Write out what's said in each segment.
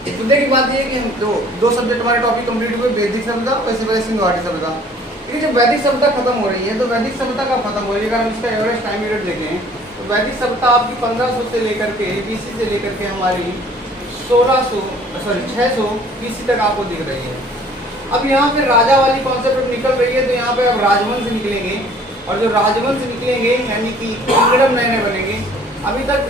मुद्दे की बात ये है कि हम दो सब्जेक्ट हमारे टॉपिक कंप्लीट हुए, वैदिक सभ्यता और इससे पहले सिंधु घाटी सभ्यता। ठीक है, जब वैदिक सभ्यता खत्म हो रही है तो वैदिक सभ्यता कब खत्म हो रही है, अगर हम इसका एवरेज टाइम पीरियड देखें तो वैदिक सभ्यता आपकी 1500 से लेकर के BC से लेकर के हमारी 600 BC तक आपको दिख रही है। अब यहाँ पे राजा वाली कॉन्सेप्ट निकल रही है, तो यहाँ पे अब राजवंश निकलेंगे, और जो राजवंश निकलेंगे यानी कि किंगडम नए नए बनेंगे। अभी तक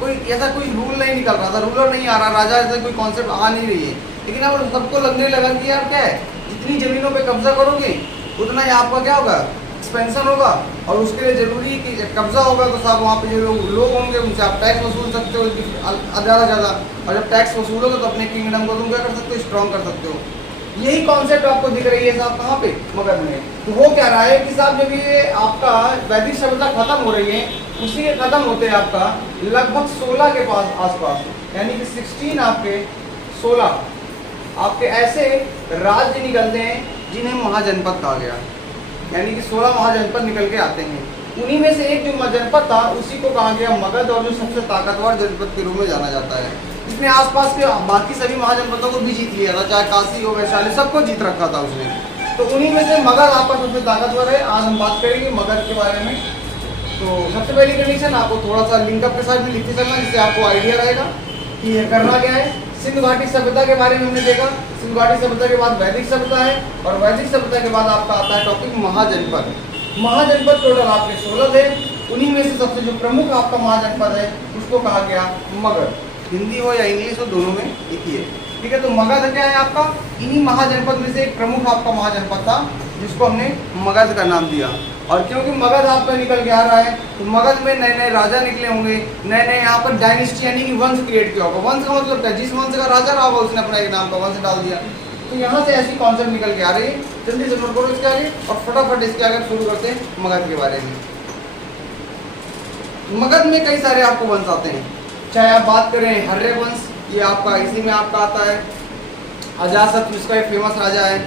कोई ऐसा कोई रूल नहीं निकल रहा था, रूलर नहीं आ रहा, राजा ऐसा कोई कॉन्सेप्ट आ नहीं रही है, लेकिन अब सबको लगने लगा कि यार क्या है, जितनी जमीनों पे कब्जा करोगे उतना ही आपका क्या होगा, एक्सपेंशन होगा, और उसके लिए जरूरी है कि कब्जा होगा तो साहब वहाँ पे जो लोग होंगे उनसे आप टैक्स वसूल सकते हो ज़्यादा, और जब टैक्स वसूलोगे तो अपने किंगडम को तुम क्या कर सकते हो, स्ट्रॉन्ग कर सकते हो। यही कॉन्सेप्ट आपको दिख रही है साहब कहाँ पे, मगध में। तो वो क्या रहा है कि साहब जब ये आपका वैदिक सभ्यता खत्म हो रही है, उसी के खत्म होते हैं आपका लगभग 16 के पास आसपास, यानी कि 16 आपके ऐसे राज्य निकलते हैं जिन्हें महाजनपद कहा गया, यानी कि 16 महाजनपद निकल के आते हैं। उन्हीं में से एक जो महाजनपद था उसी को कहा गया मगध, और जो सबसे ताकतवर जनपद के रूप में जाना जाता है। इसने आसपास के बाकी सभी महाजनपदों को भी जीत लिया था, चाहे काशी हो, वैशाली, सबको जीत रखा था उसने। तो उन्हीं में से मगध आपका सबसे ताकतवर है। आज हम बात करेंगे मगध के बारे में। तो सबसे पहली कंडीशन आपको थोड़ा सा लिंकअप के साथ भी लिखते चलना, जिससे आपको आइडिया रहेगा कि ये करना क्या है। सिंधु घाटी सभ्यता के बारे में हमने देखा, सिंधु घाटी सभ्यता के बाद वैदिक सभ्यता है, और वैदिक सभ्यता के बाद आपका आता है टॉपिक महाजनपद। महाजनपद टोटल आपके 16 थे, उन्हीं में से सबसे जो प्रमुख आपका महाजनपद है उसको कहा गया मगध। हिंदी हो या इंग्लिश हो, दोनों में एक ही है। ठीक है, तो मगध क्या है आपका, इन्हीं महाजनपद में से एक प्रमुख आपका महाजनपद था जिसको हमने मगध का नाम दिया। और क्योंकि मगध आपका निकल के आ रहा है तो मगध में नए नए राजा निकले होंगे, नए नए यहाँ पर डायनेस्टी यानी कि वंश क्रिएट किया होगा। वंश का मतलब क्या, जिस वंश का राजा रहा होगा उसने अपना एक नाम का वंश डाल दिया। तो यहाँ से ऐसी कॉन्सेप्ट निकल के आ रही है। जल्दी से नोट करो इसके आगे और फटाफट इसके आगे शुरू करते हैं मगध के बारे में। मगध में कई सारे आपको वंश आते हैं, चाहे आप बात करें हर्य वंश, ये आपका इसी में आपका आता है। अजातशत्रु इसका एक फेमस राजा है,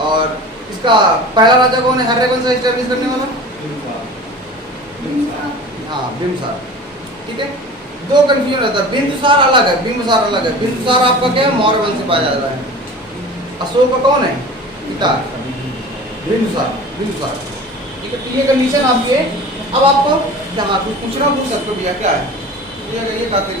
और इसका पहला राजा कौन है हर्य वंश एस्टेब्लिश करने वाला? हाँ, बिंबिसार। ठीक है, दो कंफ्यूजन रहता है, बिंदुसार अलग है, बिंबिसार अलग है। बिंदुसार आपका क्या है, मौर्य वंश से पाया जाता है। अशोक का कौन है पिता? बिंदुसार। ठीक है, तो ये कंडीशन आपकी है। अब आपको हाँ कुछ पूछना पूछ सकते हो भैया, क्या है ये कहते हैं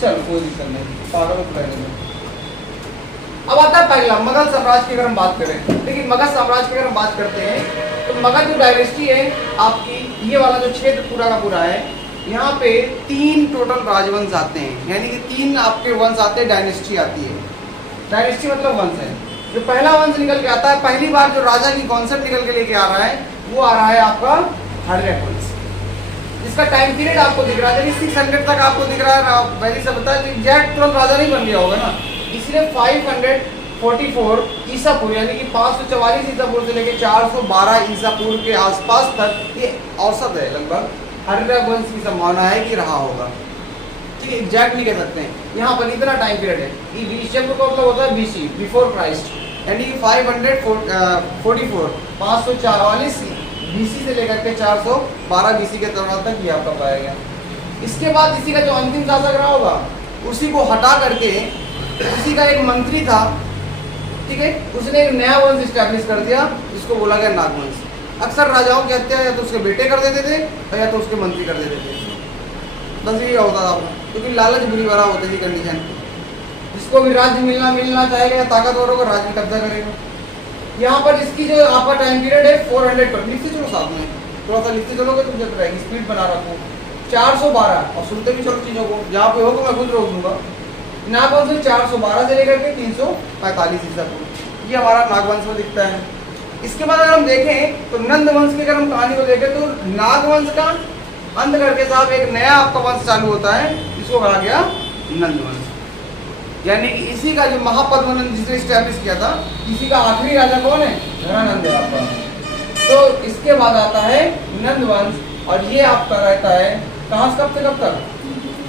चलो कोई दिक्कत नहीं, पागल को करेंगे। अब आता है पहला मगध साम्राज्य की। अगर हम बात करें, देखिए मगध साम्राज्य की अगर हम बात करते हैं तो मगध जो डायनेस्टी है आपकी, ये वाला जो क्षेत्र पूरा का पूरा है, यहाँ पे 3 टोटल राजवंश आते हैं, यानी कि 3 आपके वंश आते हैं, डायनेस्टी आती है। डायनेस्टी मतलब वंश है। जो पहला वंश निकल के आता है, पहली बार जो राजा की कॉन्सेप्ट निकल के लेके आ रहा है वो आ रहा है आपका हर्य वंश। इसका टाइम पीरियड आपको दिख रहा है, यानी 600 तक आपको दिख रहा है। पहले से बता है एग्जैक्ट तुरंत राजा नहीं बन गया होगा ना, इसलिए 544 ईसा पूर्व यानी कि 544 ईसा पूर्व से लेकर 412 ईसा पूर्व के आसपास तक ये औसत है, लगभग हर्य वंश की संभावना है कि रहा होगा। ठीक है, एग्जैक्ट नहीं कह सकते हैं, यहाँ पर इतना टाइम पीरियड है। ये शब्द का मतलब होता है BC, बिफोर क्राइस्ट, यानी कि 544 BC से लेकर के 412 BC के दौरान तक ये आपका पाया गया। इसके बाद इसी का जो अंतिम शासक रहा होगा उसी को हटा करके उसी का एक मंत्री था, ठीक है, उसने एक नया वंश स्टैब्लिश कर दिया जिसको बोला गया नागवंश। अक्सर राजाओं की हत्या या तो उसके बेटे कर देते थे या तो उसके मंत्री कर देते थे, बस यही होता था, क्योंकि लालच बुरी भरा होती थी कंडीशन। जिसको भी राज्य मिलना चाहेगा या ताकतवर होगा राज्य कब्जा करेगा। यहाँ पर इसकी जो आपका टाइम पीरियड है 400 पर, लिखते चलो साथ में, थोड़ा सा लिखते चलोगे तो जब रहेगी, स्पीड बना रखो। 412 और सुनते भी चलो चीज़ों को, जहाँ पे होगा मैं खुद रोक दूंगा। नागवंश 412 से लेकर के 345 ईसा पूर्व, ये हमारा नागवंश में दिखता है। इसके बाद अगर हम देखें तो नंद वंश की अगर हम कहानी को देखें तो नागवंश का अंत करके साहब एक नया आपका वंश चालू होता है, इसको कहा गया नंद वंश। यानी कि इसी का जो महापद्मनंद जिसने स्टैब्लिश किया था, इसी का आखिरी राजा कौन है, धनानंद है आपका। तो इसके बाद आता है नंद वंश, और ये आपका रहता है कहाँ से कब से कब तक,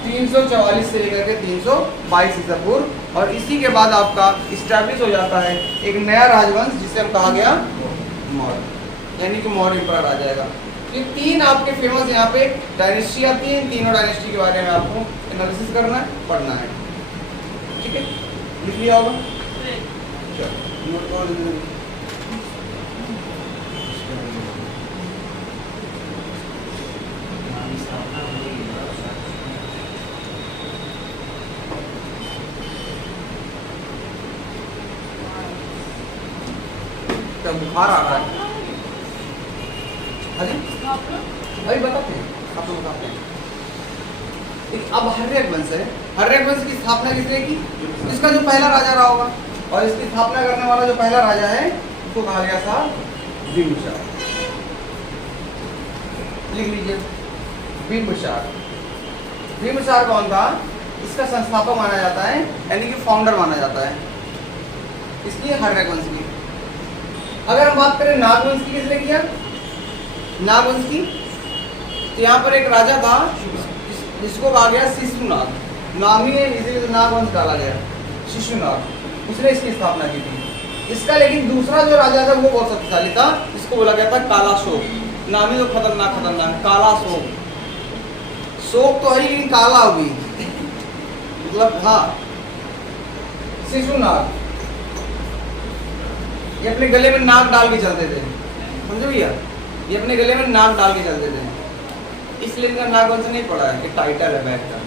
344 से लेकर के 322 ईसा पूर्व। और इसी के बाद आपका स्टैब्लिश हो जाता है एक नया राजवंश जिसे हम कहा गया मौर्य। यानी कि मौर्य एम्परर आ जाएगा। ये तीन आपके फेमस यहाँ पे डायनेस्टी आती है। इन तीनों डायनेस्टी के बारे में आपको एनालिसिस करना है, पढ़ना है। ठीक है, लिख लिया होगा। चलो नोट करो। क्या बुखार आ रहा है? अरे अभी बताते हैं, आपको बताते हैं। अब हर्यक वंश है। हर्यक वंश की स्थापना किसने की? इसका जो पहला राजा रहा होगा, और इसकी स्थापना करने वाला जो पहला राजा है उसको कहा गया था बिंबिसार। लिख लीजिए, बिंबिसार। बिंबिसार कौन था? इसका संस्थापक माना जाता है, यानी कि फाउंडर माना जाता है, इसलिए हर्यक वंश की। अगर हम बात करें नागवंश की, किसने किया? नागवंश की, तो यहाँ पर एक राजा था जिसको कहा गया शिशुनाग। नामी है इसीलिए नागवंश डाला गया, शिशुनाग, उसने इसकी स्थापना की थी। इसका लेकिन दूसरा जो राजा था वो बहुत शक्तिशाली था, इसको बोला गया था काला शोक। नामी तो खतरनाक काला शोक। शोक तो है लेकिन काला होगी, मतलब हाँ। शिशुनाग ये अपने गले में नाक डाल के चलते थे, समझो भैया, ये अपने गले में नाक डाल के चलते थे, इसलिए इनका नागवंश नहीं पड़ा है, एक टाइटल है बैग का।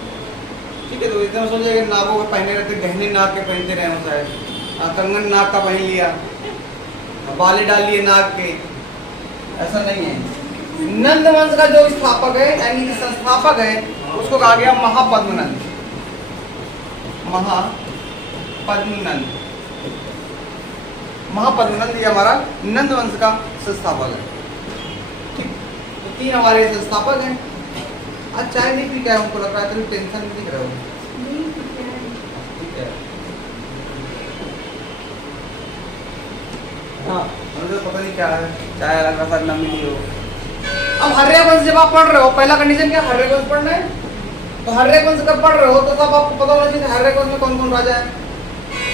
ठीक है, तो इतना सोचा कि नागों के पहने रहते, गहने नाक के पहनते रहे हो शायद, कंगन नाक का पहन लिया, बाले डाल लिए नाक के, ऐसा नहीं है। नंद वंश का जो स्थापक है यानी कि संस्थापक है उसको कहा गया महापद्मनंद। महापद्मनंद, महापद्मनंद ये हमारा नंद वंश का संस्थापक है। ठीक, तो तीन हमारे संस्थापक हैं। आज चाय नहीं पी क्या हमको लग रहा है, तो टेंशन नहीं दिख रहा हो। ठीक है, हाँ मुझे पता नहीं क्या है, चाय लग रहा था ना मिली हो। अब हर्यक वंश जब आप पढ़ रहे हो, पहला कंडीशन क्या? हर्यक वंश पढ़ना है। तो हर्यक वंश जब पढ़ रहे हो तो तब आपको पता होना चाहिए हर्यक वंश में कौन कौन राजा है,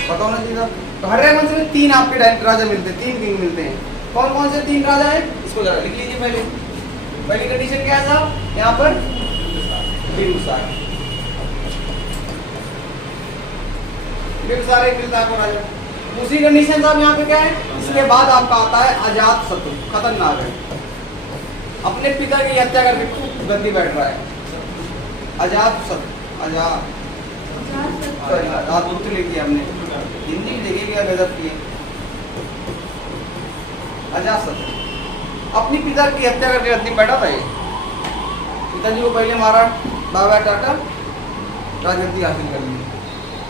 पता होना चाहिए। तो हर्यक वंश में तीन आपके राजा मिलते हैं, तीन किंग मिलते हैं। कौन कौन से तीन राजा हैं इसको जरा लिख लीजिए। पहली कंडीशन क्या है साहब? यहाँ पर बिंबिसार। बिंबिसार एक मिलता है आपको राजा। दूसरी कंडीशन साहब यहाँ पे क्या है? इसके बाद आपका आता है अजातशत्रु, खतरनाक है, अपने पिता की हत्या करके खूब गद्दी बैठ रहा है। अजातशत्रु, अजातशत्रु लिख दिया हमने, हिंदी में देखिए क्या गजब की। अजातशत्रु अपनी पिता की हत्या करके गद्दी में बैठा था। ये पिताजी को पहले मारा, बाबा टाटा, राजगद्दी हासिल कर ली।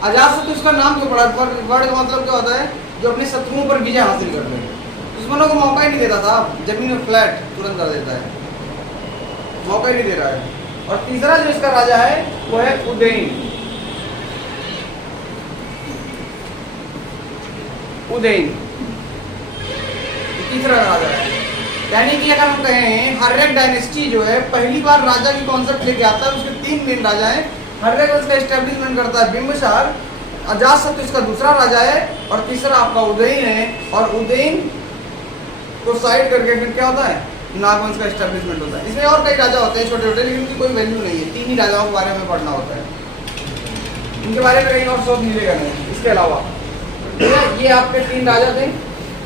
अजातशत्रु इसका नाम क्यों पड़ा? वर्ड का मतलब क्या होता है? जो अपने शत्रुओं पर विजय हासिल कर ले, दुश्मनों को मौका ही नहीं देता था, जमीन में फ्लैट तुरंत कर देता है, मौका ही नहीं दे रहा है। और तीसरा जो इसका राजा है वो है उदयन। उदयन तीसरा राजा है। यानी कि अगर हम कहें हर्यक डायनेस्टी जो है पहली बार राजा की कॉन्सेप्ट लेके आता है, उसके तीन मेन राजा हैं। हर्यक वंश का एस्टेब्लिशमेंट करता है बिंबिसार, अजातशत्रु इसका दूसरा राजा है, और तीसरा आपका उदयन है। और उदयन को साइड करके फिर क्या होता है? नागवंश का एस्टेब्लिशमेंट होता है। इसमें और कई राजा होते हैं छोटे छोटे, लेकिन उनकी कोई वैल्यू नहीं है। तीन ही राजाओं के बारे में पढ़ना होता है, उनके बारे में कहीं और सोच मिलेगा नहीं। इसके अलावा ये आपके तीन राजा थे।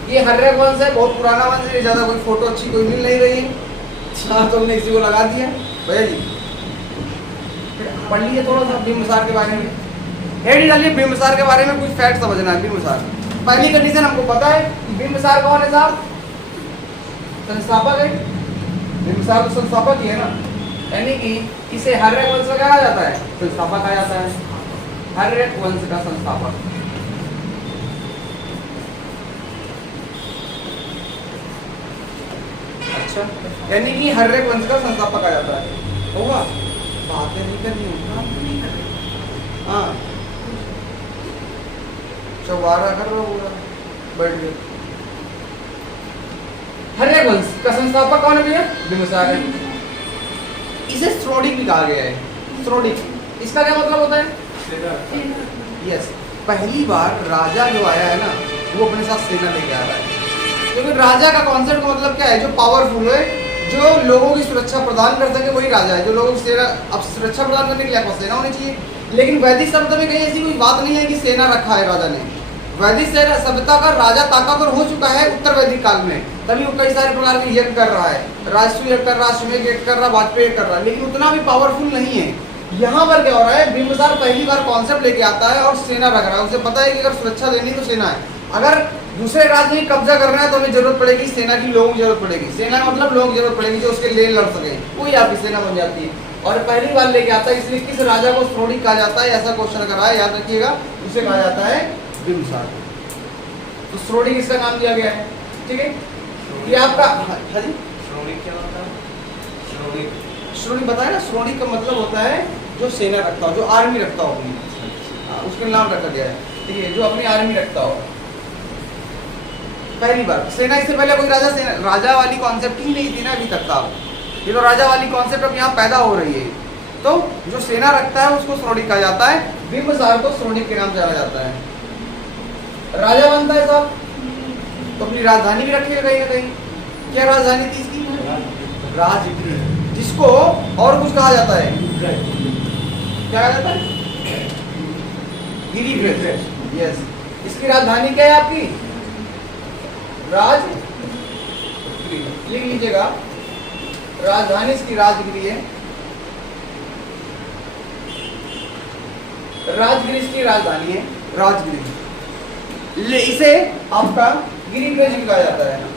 ये हर्यक वंश है, बहुत पुराना वंश है, ज्यादा कोई फोटो अच्छी कोई मिल नहीं रही है, हाँ तो हमने इसी को लगा दिया। भैया जी पढ़ लीजिए थोड़ा सा बिंबिसार के बारे में, हेड डालिए बिंबिसार के बारे में, कुछ फैक्ट समझना है। बिंबिसार पहली कंडीशन हमको पता है कि बिंबिसार कौन है साहब? संस्थापक है। बिंबिसार तो संस्थापक ही है ना, यानी कि इसे हर्यक वंश का कहा जाता है, संस्थापक कहा जाता है, हर्यक वंश का संस्थापक। अच्छा, यानी कि हर्यक वंश का संस्थापक कहा जाता है। होगा बातें नहीं करनी होगी, हाँ चौबारा कर रहा होगा बैठ गए। हर्यक वंश का संस्थापक कौन है भैया? बिंबिसार है। इसे स्त्रोडिक भी कहा गया है। स्त्रोडिक इसका क्या मतलब होता है? यस, पहली बार राजा जो आया है ना वो अपने साथ सेना लेके आ रहा है। क्योंकि राजा का कॉन्सेप्ट का मतलब क्या है, जो पावरफुल है, जो लोगों की सुरक्षा प्रदान कर सके वही राजा है। जो लोगों की सेना, अब सुरक्षा प्रदान करने के लिए आपको सेना होनी चाहिए, लेकिन वैदिक सभ्यता में कहीं ऐसी कोई बात नहीं है कि सेना रखा है राजा ने। वैदिक सभ्यता का राजा ताकतवर हो चुका है उत्तर वैदिक काल में, तभी वो कई सारे प्रकार के यज्ञ कर रहा है, राजस्व यज्ञ कर रहा है, अश्वमेध यज्ञ कर रहा है, वाजपेयी यज्ञ कर रहा है, लेकिन उतना भी पावरफुल नहीं है। यहाँ पर क्या हो रहा है, बिंबिसार पहली बार कॉन्सेप्ट लेके आता है और सेना रख रहा है। उसे पता है कि अगर सुरक्षा देनी तो सेना है, अगर दूसरे राज्य में कब्जा करना है तो हमें जरूरत पड़ेगी सेना की, लोगों की जरूरत पड़ेगी। सेना मतलब लोगों की जरूरत पड़ेगी जो उसके लिए लड़ सके, वही आपकी सेना बन जाती है। और पहली बार लेके आता है, इसलिए किस राजा को श्रोणिक कहा जाता है, ऐसा क्वेश्चन अगर आए याद रखिएगा, उसे कहा जाता है बिंबिसार। तो श्रोणिक इसका नाम दिया गया है, ठीक है। ये आपका श्रोणिक क्या होता है? श्रोणिक बताया ना, श्रोणिक का मतलब होता है जो सेना रखता हो, जो आर्मी रखता हो अपनी, उसका नाम रखा गया है, ठीक है, जो अपनी आर्मी रखता हो। पहली बार सेना, इससे पहले कोई राजा सेना, राजा वाली कॉन्सेप्ट ही नहीं थी ना अभी तक था। ये तो राजा वाली कॉन्सेप्ट अब यहाँ पैदा हो रही है। तो जो सेना रखता है उसको श्रोणिक कहा जाता है, बिंबिसार को श्रोणिक के नाम से जाना जाता है। राजा बनता है साहब तो अपनी राजधानी भी रखेगा कहीं ना कहीं। क्या राजधानी थी इसकी? राजगृह, जिसको और कुछ कहा जाता है, क्या कहा जाता है? गिरिगृह। यस, इसकी राजधानी क्या है आपकी? राजगृह, लिख लीजिएगा, राजधानी इसकी राजगृह है, राजगृह इसकी राजधानी है, राजगृह। इसे आपका गिरिगृह भी कहा जाता है।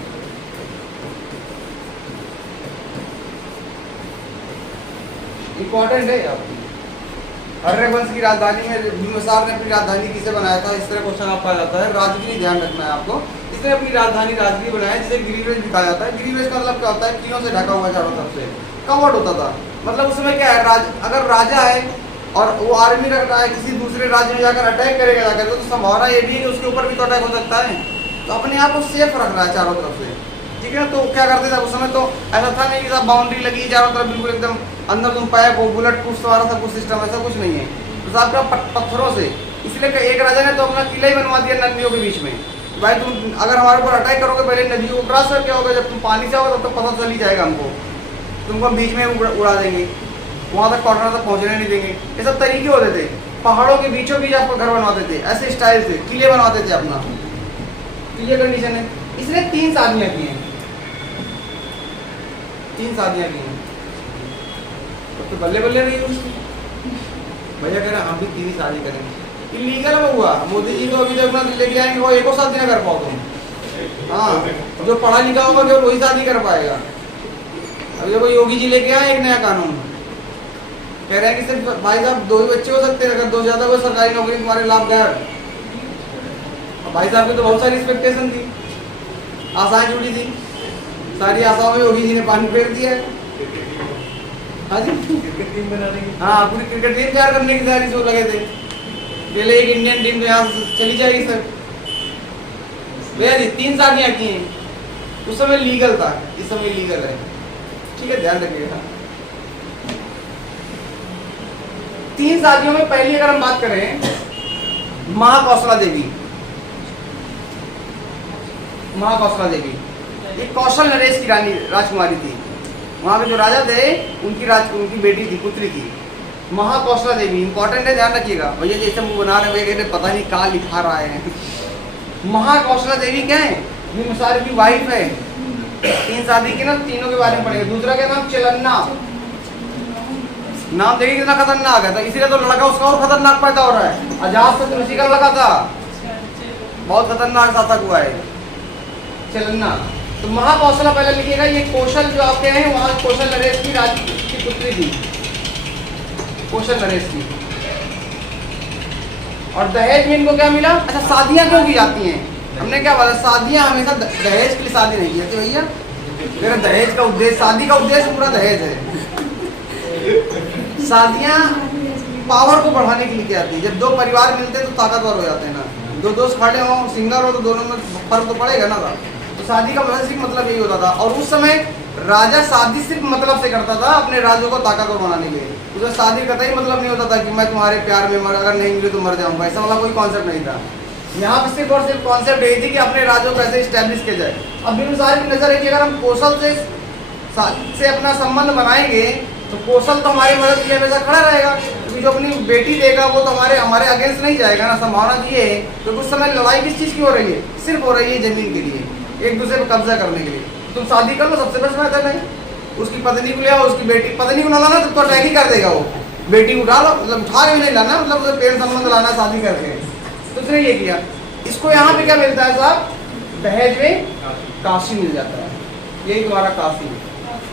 इंपॉर्टेंट है आपकी। हर्षवंश की राजधानी में बिंबिसार ने अपनी राजधानी किसे बनाया था, इस तरह क्वेश्चन आपका जाता है। राजगृह ध्यान रखना है आपको, इसने अपनी राजधानी राजगृह बनाया, जिसे गिरिगृह भी कहा जाता है। गिरिगृह का मतलब क्या होता है? टीलों से ढका हुआ चारों तरफ से, कवर्ड होता था। मतलब उसमें क्या है, अगर राजा है और वो आर्मी रख रहा है, किसी दूसरे राज्य में जाकर अटैक करेगा जाकर, तो संभावना ये भी है कि उसके ऊपर भी तो अटैक हो सकता है। तो अपने आप को सेफ रख रहा है चारों तरफ से, ठीक है। तो क्या करते थे उस समय, तो ऐसा था नहीं कि सब बाउंड्री लगी चारों तरफ बिल्कुल एकदम अंदर तुम पैक हो, बुलेट प्रूफ तुम्हारा सब कुछ सिस्टम, ऐसा कुछ नहीं है। तो साहब का पत्थरों से, इसलिए एक राजा ने तो अपना किला ही बनवा दिया नदियों के बीच में। भाई तुम अगर हमारे ऊपर अटैक करोगे, पहले नदियों को क्रॉस करके आओगे, जब तुम पानी से आओगे तब तो पता चल ही जाएगा हमको, तुमको हम बीच में उड़ा देंगे, वहाँ तक कॉर्नर तक पहुँचने नहीं देंगे। ये सब तरीके होते थे, पहाड़ों के बीचों बीच आपको घर बनवाते थे, ऐसे स्टाइल से किले बनवाते थे अपना। तो ये कंडीशन है। इसने 3 शादियाँ की हैं, 3 शादियाँ की हैं। तो बल्ले बल्ले नहीं उसकी, भैया कह रहे हम भी 3 शादी करेंगे। इलीगल में हुआ, मोदी जी तो अभी तक ना लेके आएंगे, वो एको शादी ना कर पाओ तुम। हाँ, जो पढ़ा लिखा होगा केवल वही शादी कर पाएगा। अभी देखो योगी जी लेके आए एक नया कानून, कह रहे हैं कि सिर्फ भाई साहब 2 ही बच्चे हो सकते हैं, अगर 2 ज्यादा हो सरकारी नौकरी तुम्हारे लाभ गैर। भाई साहब की तो बहुत सारी एक्सपेक्टेशन थी, आशाएं जुड़ी थी, सारी आशाओं में योगी जी ने पानी फेर दिया है। हाँ जी, क्रिकेट टीम बना देंगे। हाँ, पूरी क्रिकेट टीम तैयार करने की तैयारी जो लगे थे। पहले एक इंडियन टीम तो यहाँ चली जाएगी सर। भैया जी 3 शादियाँ की हैं, उस समय लीगल था, इस समय लीगल है, ठीक है, ध्यान रखिएगा। 3 शादियों में पहली अगर हम बात करें, महाकौशला देवी, महाकौशला देवी एक कौशल नरेश की रानी राजकुमारी थी। वहाँ पे जो राजा थे उनकी बेटी थी, पुत्री थी, महाकौशला देवी। इंपॉर्टेंट है, ध्यान रखिएगा। भैया जैसे मुंह बना रहे हैं, पता नहीं कहाँ लिखा रहा है। महाकौशला देवी क्या है? बिंबिसार की वाइफ है। 3 शादी की ना, तीनों के बारे में पढ़ेंगे। दूसरा क्या नाम? चलन्ना। नाम देखिए कितना खतरनाक है, तो इसीलिए तो लड़का उसका और खतरनाक पैदा हो रहा है। अजात शत्रु उसी का लड़का था, बहुत खतरनाक शासक हुआ है चलन्ना। तो महाकौशला पहले लिखिएगा। ये कौशल जो आपके हैं, वहाँ कौशल नरेश की पुत्री थी, कौशल नरेश की। और दहेज में इनको क्या मिला? अच्छा, शादियाँ क्यों की जाती हैं? हमने क्या बोला, शादियाँ हमेशा दहेज के लिए शादी नहीं की जाती भैया। मेरा दहेज का उद्देश्य, शादी का उद्देश्य पूरा दहेज है। शादियाँ पावर को बढ़ाने के लिए की जाती है। जब 2 परिवार मिलते हैं तो ताकतवर हो जाते हैं ना। 2 दोस्त खड़े हो, सिंगर हो, तो दोनों में फर्क तो पड़ेगा ना। तो शादी का मतलब यही होता था। और उस समय राजा शादी सिर्फ मतलब से करता था, अपने राज्यों को ताकतवर बनाने के लिए। उसमें शादी का कतई मतलब नहीं होता था कि मैं तुम्हारे प्यार में अगर नहीं मिले तो मर जाऊंगा, ऐसा वाला कोई कॉन्सेप्ट नहीं था। यहाँ पे सिर्फ और सिर्फ कॉन्सेप्ट यही थी कि अपने राज्यों को कैसे स्टैब्लिश किया जाए। अब बिंदुसार की नजर है कि अगर हम कौशल से अपना संबंध बनाएंगे तो कौशल तो हमारी मदद के लिए हमेशा खड़ा रहेगा, क्योंकि जो अपनी बेटी देगा वो तो हमारे अगेंस्ट नहीं जाएगा ना। संभावना ये है कि कुछ समय लड़ाई किस चीज़ की हो रही है, सिर्फ हो रही है जमीन के लिए, एक दूसरे पर कब्जा करने के लिए। तुम शादी कर लो, सबसे बेस्ट मेथड है। उसकी पत्नी को ले आओ, उसकी बेटी, पत्नी को ना लाना तो अटैक ही कर देगा वो, बेटी को उठा लो, मतलब उठा के भी नहीं लाना, मतलब उसे प्रेम संबंध लाना शादी करके। तो उसने ये किया। इसको यहाँ पे क्या मिलता है साहब, दहेज में काशी मिल जाता है। यही तुम्हारा काशी,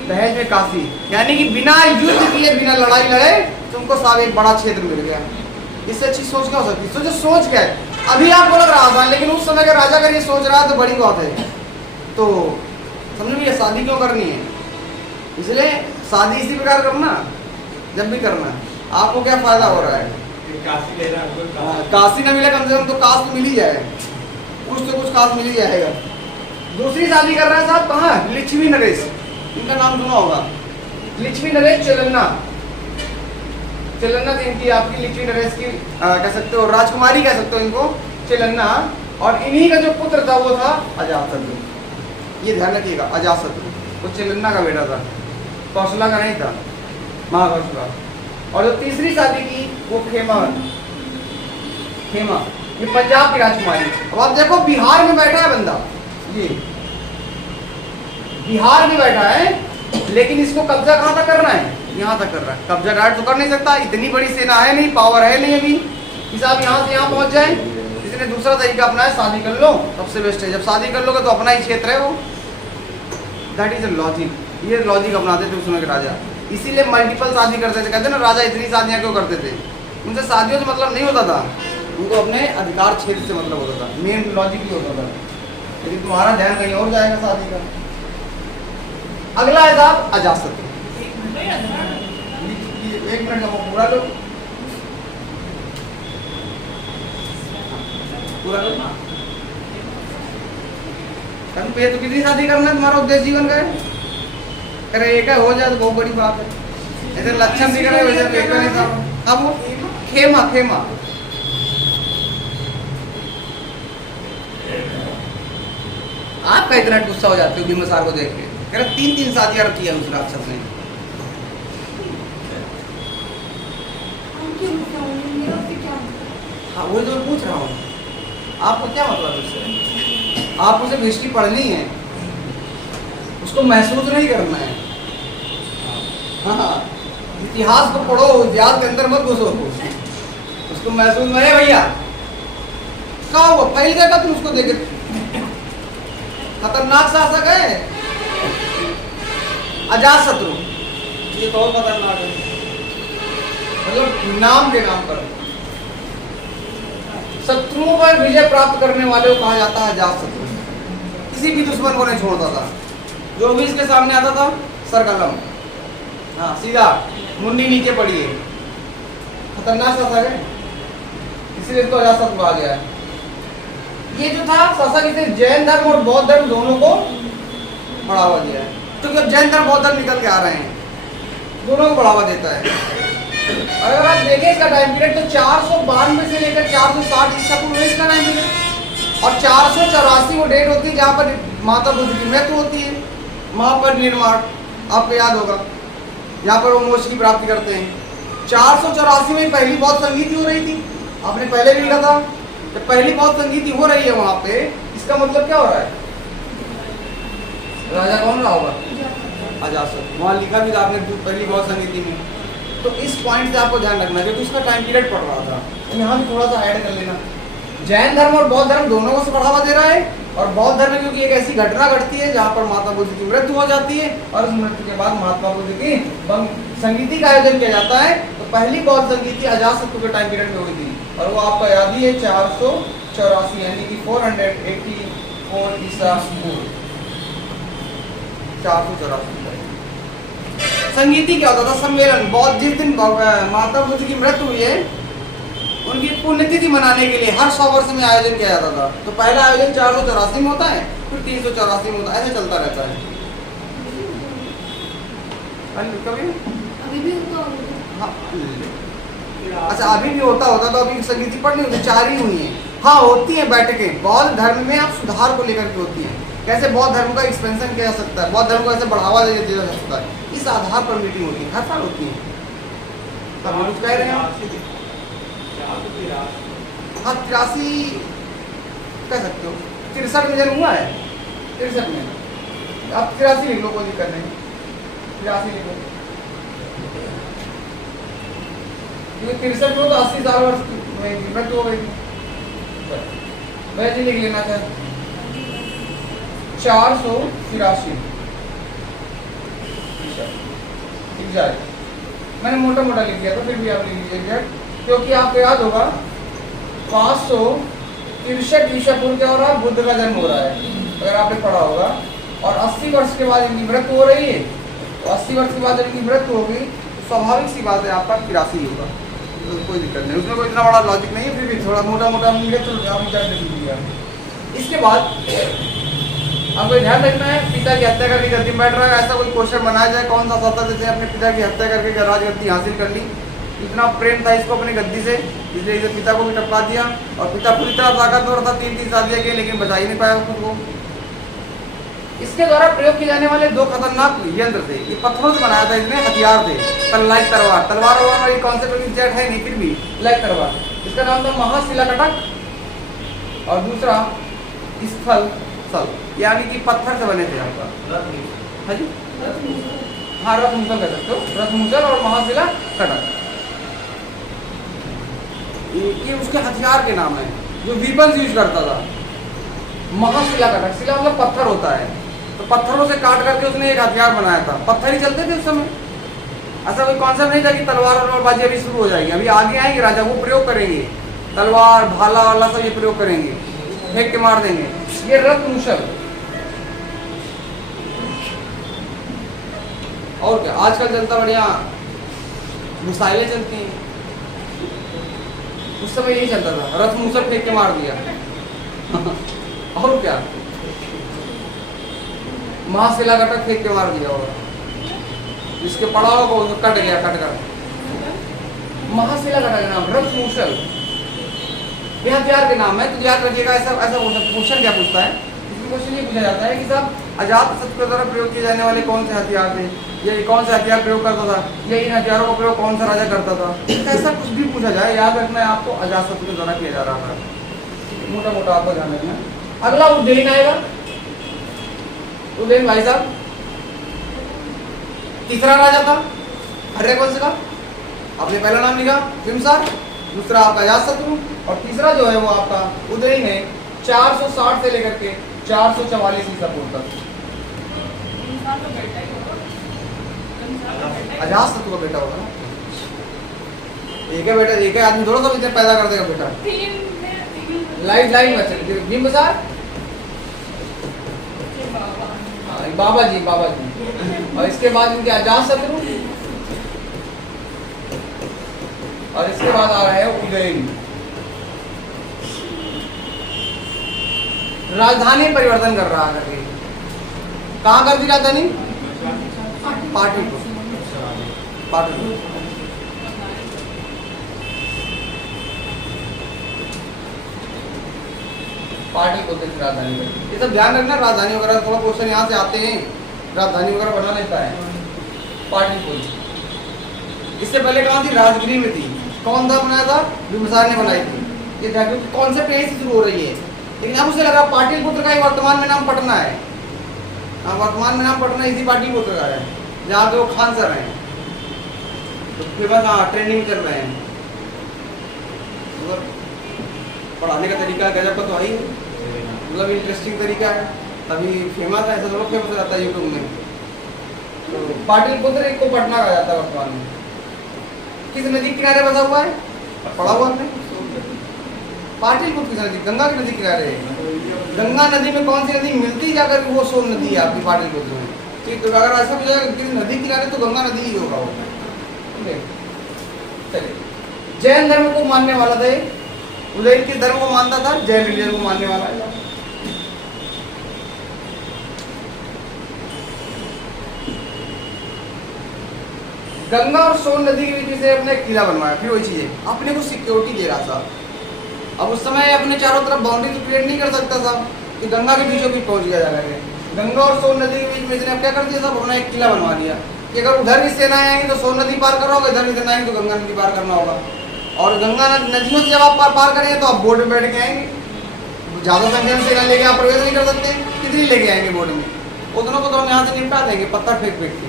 दहेज में काशी, यानी कि बिना युद्ध किए, बिना लड़ाई लड़े तुमको साहब एक बड़ा क्षेत्र मिल गया। इससे अच्छी सोच क्या हो सकती है? सोचो, सोच क्या है। अभी आपको लग रहा आसान, लेकिन उस समय का राजा अगर ये सोच रहा है तो बड़ी बात है। तो समझो भैया, शादी क्यों करनी है? इसलिए शादी इसी प्रकार करना, जब भी करना आपको क्या फायदा हो रहा है। काशी ले रहा है, काशी ना मिले कम से कम तो काश तो मिल ही जाए, कुछ तो कुछ काश मिल ही जाएगा। दूसरी शादी कर रहा है साहब कहाँ, लिच्छवी नरेश, इनका नाम सुना होगा, लिच्छवी नरेश चेलन्ना। चेलन्ना थी इनकी, आपकी लिच्छवी नरेश की कह सकते हो राजकुमारी, कह सकते हो इनको, चेलन्ना। और इन्हीं का जो पुत्र था वो था अजातशत्रु। ये ध्यान रखिएगा, अजातशत्रु वो चेलन्ना का बेटा था, कौशला का नहीं था, महाकौशला। और जो तीसरी शादी की वो खेमा, ये पंजाब की राजकुमारी। अब आप देखो, बिहार में बैठा है बंदा, ये बिहार में बैठा है, लेकिन इसको कब्जा कहाँ तक करना है, यहाँ तक कर रहा है। कब्जा डायरेक्ट तो कर नहीं सकता, इतनी बड़ी सेना है नहीं, पावर है नहीं अभी कि साहब यहाँ से यहाँ पहुँच जाए। इसने दूसरा तरीका अपना है, शादी कर लो, सबसे बेस्ट है। जब शादी कर लोगे तो अपना ही क्षेत्र है वो, दैट इज अ लॉजिक। ये लॉजिक अपनाते थे उस समय के राजा, इसीलिए मल्टीपल शादी करते थे। कहते ना राजा इतनी शादियाँ क्यों करते थे, उनसे शादियों से मतलब नहीं होता था, उनको अपने अधिकार क्षेत्र से मतलब होता था, मेन लॉजिक ही होता था। लेकिन तुम्हारा ध्यान कहीं और जाएगा शादी का। अगला है साहब अजातशत्रु। एक मिनट का पूरा लो, पूरा लो। भैया तो कितनी शादी करना है तुम्हारा उद्देश्य जीवन का है? अरे एक हो जाए तो बहुत बड़ी बात है। ऐसे लक्षण दिख रहे वैसे तो एक नहीं था। अब वो खेमा, खेमा आप का इतना गुस्सा हो जाते हो बिंबिसार को देख के, कह रहे 3 शादियां रखी है उस राक्षस ने। हाँ वही तो मैं पूछ रहा हूँ, आपको क्या मतलब उससे? आपको सिर्फ हिस्ट्री पढ़नी है, उसको महसूस नहीं करना है। हाँ, इतिहास को पढ़ो, इतिहास के अंदर मत घुसो, उसको महसूस में है। भैया क्या हुआ, फैल गया तुम उसको देख, खतरनाक शासक है अजातशत्रु, ये तो और खतरनाक है, मतलब नाम के नाम पर शत्रुओं पर विजय प्राप्त करने वाले को कहा जाता है अजातशत्रु। किसी भी दुश्मन को नहीं छोड़ता था, जो भी इसके सामने आता था सरकलम, हाँ सीधा मुंडी नीचे पड़ी है। खतरनाक शासक है, इसलिए इसको अजातशत्रु कहा गया है। ये जो था शासक, इसने जैन धर्म और बौद्ध धर्म दोनों को बढ़ावा दिया है, क्योंकि अब जैन धर्म बौद्ध धर्म निकल के आ रहे हैं, दोनों को बढ़ावा देता है। अगर आप देखें इसका टाइम पीरियड तो 492 से लेकर 460 ईसा पूर्व इसका टाइम पीरियड, और 484 वो डेट होती है जहाँ पर माता बुद्ध की मृत्यु होती है, महापरिनिर्वाण आपको याद होगा, यहाँ पर वो मोक्ष की प्राप्ति करते हैं। 484 में पहली बौद्ध संगीति हो रही थी, आपने पहले भी लिखा था, जब पहली बौद्ध संगीति हो रही है वहाँ पे, इसका मतलब क्या हो रहा है, राजा कौन रहा होगा, अजातशत्रु। वहाँ लिखा भी था आपने पहली बौद्ध संगीति में। तो इस पॉइंट से आपको ध्यान रखना है, क्योंकि उसका टाइम पीरियड पड़ रहा था, तो यहाँ भी थोड़ा सा ऐड कर लेना। जैन धर्म और बौद्ध धर्म दोनों को बढ़ावा दे रहा है, और बौद्ध धर्म क्योंकि एक ऐसी घटना घटती है जहाँ पर माता बुद्ध की मृत्यु हो जाती है, और उस मृत्यु के बाद महात्मा बुद्ध की संगीति का आयोजन किया जाता है। तो पहली बौद्ध संगीति अजातशत्रु के टाइम पीरियड में हुई थी, और वो आपका याद ही है 484 यानी कि 484 ईसा पूर्व, 484। संगीति क्या होता था, सम्मेलन। बौद्ध जिस दिन माता बुद्ध की मृत्यु हुई है उनकी पुण्यतिथि मनाने के लिए हर 100 वर्ष में आयोजन किया जाता था। तो पहला आयोजन 484 में होता है, फिर 384 में होता है, ऐसे चलता रहता है। कभी अभी भी होता होगा। हाँ, अच्छा अभी भी होता तो अभी संगीति पढ़ नहीं होती, 4 ही हुई है। हाँ होती है बैठकें, बौद्ध धर्म में आप सुधार को लेकर के होती है, कैसे बौद्ध धर्म का एक्सपेंशन किया जा सकता है, बौद्ध धर्म को कैसे बढ़ावा दिया जा सकता है, इस आधार पर मीटिंग होती है, हर साल होती है। तब हम कुछ कह रहे हैं हाँ 83 कह सकते हो, 63 में जन्म हुआ है, 63 में, आप 83 लिख लो, कोई दिक्कत नहीं, 83 लिख लो, क्योंकि 63 में तो 80 साल वर्ष में मृत्यु हो गई थी। वैसे लिख लेना था 483 ठीक जाए, मैंने मोटा मोटा लिख दिया था, फिर भी आप लिख लीजिए, क्योंकि आपको याद होगा 563 ईसा पूर्व क्या हो रहा है, बुद्ध का जन्म हो रहा है, अगर आपने पढ़ा होगा, और 80 वर्ष के बाद इनकी मृत्यु हो रही है, तो 80 वर्ष के बाद जब इनकी मृत्यु होगी तो स्वाभाविक सी बात है आपका 83 होगा, तो कोई दिक्कत नहीं, उसमें कोई इतना बड़ा लॉजिक नहीं है, फिर भी थोड़ा मोटा मोटा इसके बाद आपको ध्यान रखना है, पिता की हत्या करके गद्दी में बैठ रहा है, ऐसा कोई क्वेश्चन बनाया जाए, कौन सा शासक जिसने अपने पिता की हत्या करके राजगद्दी हासिल कर ली, इतना प्रेम था इसको अपनी गद्दी से, इसलिए इसे पिता को भी टपका दिया, और पिता पूरी तरह ताकतवर था, 3 शादियां की, लेकिन बचा ही नहीं पाया खुद को। इसके द्वारा प्रयोग किए जाने वाले 2 खतरनाक यंत्र थे, ये पत्थरों से बनाया था, इसमें हथियार थे, लाइक तलवार, तलवार और ये कॉन्सेप्ट एग्जैक्ट है नहीं, फिर भी लाइक तलवार, इसका नाम था महाशिला कटक, और दूसरा स्थल सल, यानी कि पत्थर से बने थे आपका, हाँ जी हाँ रथ मुसल कह सकते हो, रथ मुसल और महाशिला कटक, ये उसके हथियार के नाम है, जो वीपन्स यूज करता था। महाशिला कटक, शिला मतलब पत्थर होता है, तो पत्थरों से काट करके उसने एक हथियार बनाया था, पत्थर ही चलते थे उस समय, ऐसा कोई कॉन्सेप्ट नहीं था कि तलवार और बाजी अभी शुरू हो जाएगी, अभी आगे आएंगे राजा, वो प्रयोग करेंगे, तलवार भाला वाला सब ये प्रयोग करेंगे, फेंक के मार देंगे। ये रथ मुसल, और क्या आजकल चलता बढ़िया मिसाइलें चलती हैं, उस समय यही चलता था, रथ मुसल फेंक के मार दिया और क्या महाशिला कटक फेंक के मार दिया, और इसके पड़ाव को कट गया, कट कर महाशिला कटक नाम, रथ मुसल ये हथियार के नाम है, तो याद रखिएगा। ऐसा ऐसा क्वेश्चन क्या पूछता है, इसमें क्वेश्चन ये पूछा जाता है कि साहब अजातशत्रु के द्वारा प्रयोग किए जाने वाले कौन से हथियार थे, ये कौन से हथियार प्रयोग करता था, या इन हथियारों का प्रयोग कौन सा राजा करता था, ऐसा कुछ भी पूछा जाए, याद रखना है आपको अजातशत्रु के द्वारा किया जा रहा था, मोटा मोटा आपको ध्यान रखना। अगला उज्जैन आएगा, उज्जैन भाई साहब तीसरा राजा था हर्य वंश का, आपने पहला नाम लिखा बिम्बिसार, दूसरा आपका अजातशत्रु, और तीसरा जो है वो आपका उदयन है, 460 से लेकर के 444 ईसा पूर्व तक। अजातशत्रु का बेटा होगा ना, एक है बेटा, एक है आदमी, दोनों सब इतने पैदा कर देगा बेटा, लाइन लाइन में चले, बिम्बिसार बाबा जी, बाबा जी, और इसके बाद इनके अजातशत्रु, और इसके बाद आ रहा है उदयन। राजधानी परिवर्तन कर रहा है, कहाँ कर दी राजधानी, पाटलिपुत्र, पाटलिपुत्र। पाटलिपुत्र की राजधानी बनी, ये सब ध्यान रखना, राजधानी वगैरह थोड़ा क्वेश्चन यहाँ से आते हैं, राजधानी वगैरह बना लेता है पाटलिपुत्र। इससे पहले कहाँ थी, राजगिरी में थी, कौन था बनाया था, बिम्बिसार ने बनाई थी, ये ध्यान, कॉन्सेप्ट यही से शुरू हो रही है, लेकिन अब उसे लगा पाटलिपुत्र का ही वर्तमान में नाम पटना है, वर्तमान में नाम पटना इसी पाटलिपुत्र का है, जहाँ पे वो खान सर हैं, तो फेमस, हाँ ट्रेनिंग चल रहे हैं, मतलब पढ़ाने का तरीका गजब का तो है ही, मतलब इंटरेस्टिंग तरीका है, तभी फेमस है, ऐसा लोग फेमस हो जाता है यूट्यूब में। तो पाटलिपुत्र को पटना कहा जाता है वर्तमान में। किस नदी के किनारे बसा हुआ है, पढ़ा हुआ आपने, पाटलिपुत्र किस नदी, गंगा की नदी किनारे है। गंगा नदी में कौन सी नदी मिलती जाकर वो सोन नदी है आपकी पाटलिपुत्र में, ठीक, तो अगर ऐसा हो जाएगा किसी नदी किनारे तो गंगा नदी ही होगा वो। चलिए, जैन धर्म को मानने वाला था, उदयन किस धर्म को मानता था, जैन रिलीजन को मानने वाला है। गंगा और सोन नदी के बीच से अपने किला बनवाया, फिर वही चीज है, अपने को सिक्योरिटी दे रहा था, अब उस समय अपने चारों तरफ बाउंड्री तो क्रिएट नहीं कर सकता था कि गंगा के बीचों बीच पहुंच गया जाकर के। गंगा और सोन नदी के बीच में इसने अब क्या कर दिया साहब, अपना एक किला बनवा दिया कि अगर उधर की सेनाएं आएंगी तो सोन नदी पार करना होगा, इधर की सेनाएं आएंगी तो गंगा नदी पार करना होगा। और गंगा नदियों से जब आप पार करेंगे तो आप बोट में बैठ के आएंगे। ज़्यादा संख्या में सेना लेके आप प्रवेश नहीं कर सकते, कितनी लेके आएंगे बोट में, उतनों को तो हम यहाँ से निपटा देंगे पत्थर फेंक फेंक के।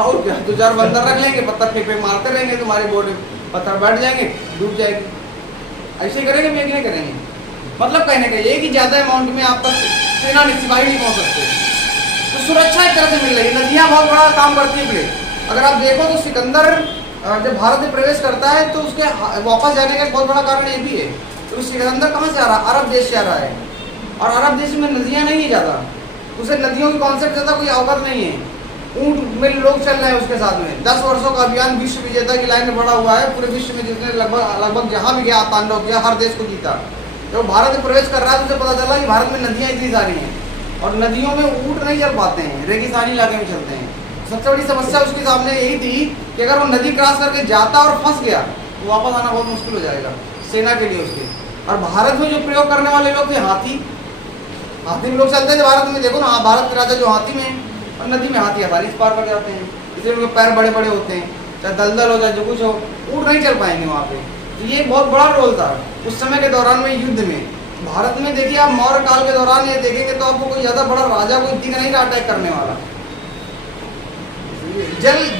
और क्या, 2-4 बंदर रख लेंगे, पत्थर फेंक फेंक मारते रहेंगे, तुम्हारे बोट में पत्थर बैठ जाएंगे, डूब जाएगी। ऐसे करेंगे भी नहीं करेंगे। मतलब कहने का ये कि ज़्यादा अमाउंट में आप तक सेना सिपाही नहीं पहुँच सकते। तो सुरक्षा एक तरह से मिल रही है। नदियाँ बहुत बड़ा काम करती है। अगर आप देखो तो सिकंदर जब भारत में प्रवेश करता है तो उसके वापस जाने का एक बहुत बड़ा कारण ये भी है। तो सिकंदर कहाँ से आ रहा है, अरब देश से आ रहा है, और अरब देश में नदियाँ नहीं है ज़्यादा, उसे नदियों की कॉन्सेप्ट ज़्यादा कोई अवगत नहीं है। ऊँट में लोग चल रहे हैं उसके साथ में। 10 वर्षों का अभियान विश्व विजेता की लाइन में बढ़ा हुआ है। पूरे विश्व में जिसने लगभग जहाँ भी गया तांडव किया, हर देश को जीता। जब भारत में प्रवेश कर रहा है तो उसे पता चला कि भारत में नदियाँ इतनी सारी हैं और नदियों में ऊँट नहीं चल पाते हैं, रेगिस्तानी इलाके में चलते हैं। सबसे बड़ी समस्या उसके सामने यही थी कि अगर वो नदी क्रॉस करके जाता और फंस गया तो वापस आना बहुत मुश्किल हो जाएगा सेना के लिए उसके। और भारत में जो प्रयोग करने वाले लोग थे हाथी में लोग चलते थे भारत में। देखो ना, भारत के राजा जो हाथी में और नदी में हाथी आसानी से पार कर जाते हैं, इसलिए उनके पैर बड़े बड़े होते हैं, चाहे दलदल हो चाहे जो कुछ हो, ऊँट नहीं चल पाएंगे वहाँ पे। तो ये बहुत बड़ा रोल था उस समय के दौरान में युद्ध में। भारत में देखिए आप मौर्य काल के दौरान ये देखेंगे तो आपको कोई ज़्यादा बड़ा राजा कोई दिख नहीं रहा अटैक करने वाला।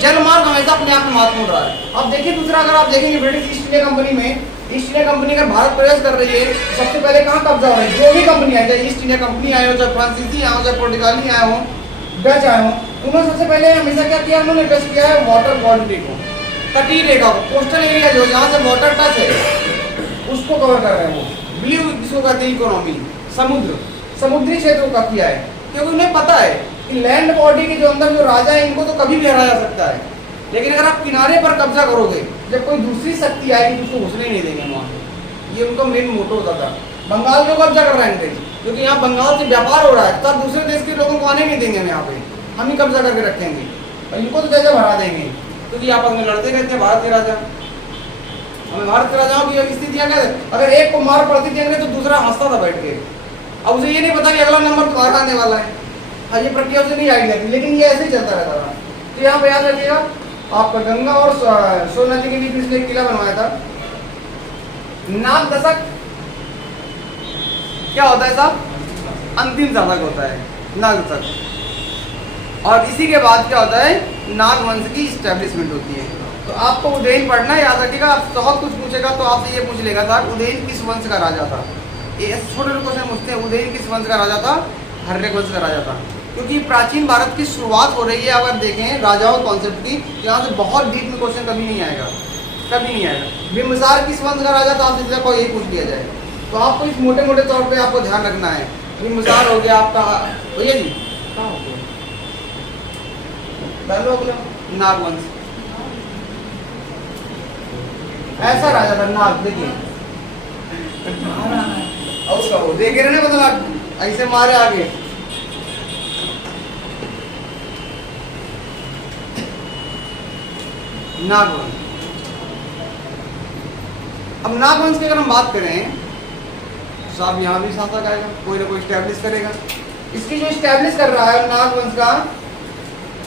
जल मार्ग हमेशा अपने आप में महत्वपूर्ण रहा है। अब देखिए दूसरा, अगर आप देखेंगे ब्रिटिश ईस्ट इंडिया कंपनी में, ईस्ट इंडिया कंपनी अगर भारत प्रवेश कर रही है तो सबसे पहले कहाँ कब्जा हो रहा है। जो भी कंपनी आए, चाहे ईस्ट इंडिया कंपनी आए हो, चाहे फ्रांसीसी आए हो, चाहे पोर्टुगाली आए हो, डच आए हो, उन्होंने सबसे पहले हमेशा क्या किया, उन्होंने टच किया है वाटर बाउंड्री को, तटीय रेखा को, कोस्टल एरिया जो जहाँ से वाटर टच है उसको कवर कर रहे हैं। वो ब्लू जिसको कहते हैं इकोनॉमी, समुद्री क्षेत्रों का किया है, क्योंकि उन्हें पता है कि लैंड बॉडी के जो अंदर जो राजा है इनको तो कभी भी हराया जा सकता है, लेकिन अगर आप किनारे पर कब्जा करोगे, जब कोई दूसरी शक्ति आएगी तो उसको घुसने नहीं देंगे वहाँ। ये उनका मेन मोटो होता था। बंगाल को कब्जा कर रहे हैं क्योंकि यहाँ बंगाल से व्यापार हो रहा है, तब दूसरे देश के लोगों को आने नहीं देंगे हम यहाँ पे, हम ही कब्जा करके रखेंगे और इनको तो जगह भरा देंगे। क्योंकि आपस में लड़ते रहते हैं भारत के राजा। हमें भारत के राजाओं की स्थितियाँ क्या है, अगर एक को मार पड़ती थी तो दूसरा हंसता था बैठ के। अब उसे ये नहीं पता कि अगला नंबर तुम्हारा आने वाला है। हाँ, ये प्रक्रिया उसे नहीं आइडिया थी, लेकिन ये ऐसे ही चलता रहता था। तो यहाँ पे याद रखिएगा, आपका गंगा और सोन नदी के बीच में इसने एक किला बनवाया था। नाग दशक क्या होता है साहब, अंतिम दशक होता है नाग दशक, और इसी के बाद क्या होता है, नाग वंश की स्टैब्लिशमेंट होती है। तो आपको उदयन पढ़ना है, याद रखिएगा। आप बहुत कुछ पूछेगा तो आपसे ये पूछ लेगा साहब, उदयन किस वंश का राजा था। ये छोटे क्वेश्चन पूछते हैं, उदयन किस वंश का राजा था, हर्यक वंश का राजा था। क्योंकि प्राचीन भारत की शुरुआत हो रही है, अगर देखें राजाओं कॉन्सेप्ट की, यहाँ से बहुत डीप में क्वेश्चन कभी नहीं आएगा, कभी नहीं आएगा। बिंबिसार किस वंश का राजा था, आपसे सीधा कोई यही पूछ लिया जाए। तो आपको इस मोटे मोटे तौर पे आपको ध्यान रखना है। बिंबिसार हो गया आपका, भैया जी कहाँ हो गया, नागवंश, ऐसा राजा था नाग। देखिए और उसका वो देखे रहे ना, मतलब ऐसे मारे आगे। नागवंश, अब नागवंश की अगर हम बात करें तो साहब यहाँ भी शासक आएगा, कोई ना कोई स्टैब्लिश करेगा। इसकी जो स्टैब्लिश कर रहा है नागवंश का,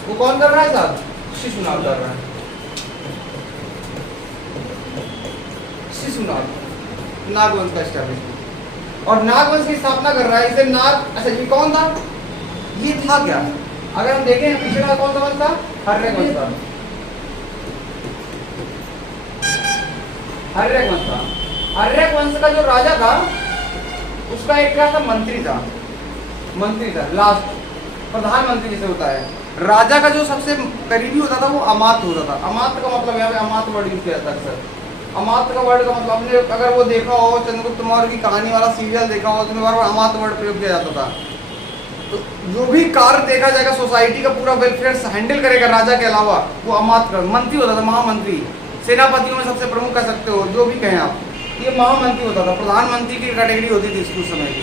वो कौन कर रहा है साहब, शिशुनाग कर रहा है। शिशुनाग नागवंश का स्टैब्लिशमेंट, और नागवंश की स्थापना कर रहा है। इसे नाग, अच्छा ये कौन था, ये था क्या, अगर हम देखें पिछड़ा कौन सा वंश था, हर्यक वंश था। हर्यक वंश था। हर्यक वंश का जो राजा था उसका एक क्या था, मंत्री था, लास्ट प्रधानमंत्री जैसे होता है। राजा का जो सबसे करीबी होता था वो अमात्य होता था। अमात्य का मतलब यहाँ पे अमात्य वर्ड यूज किया जाता है अक्सर। अमात्य का वर्ड का मतलब आपने अगर वो देखा हो, चंद्रगुप्त मौर्य की कहानी वाला सीरियल देखा हो, तो बार बार अमात्य वर्ड प्रयोग किया जाता था। तो जो भी कार्य देखा जाएगा, सोसाइटी का पूरा वेलफेयर हैंडल करेगा राजा के अलावा, वो अमात्य का मंत्री होता था, महामंत्री। सेनापतियों में सबसे प्रमुख कह सकते हो, जो भी कहें आप, ये महामंत्री होता था। प्रधानमंत्री की कैटेगरी होती थी उस समय की,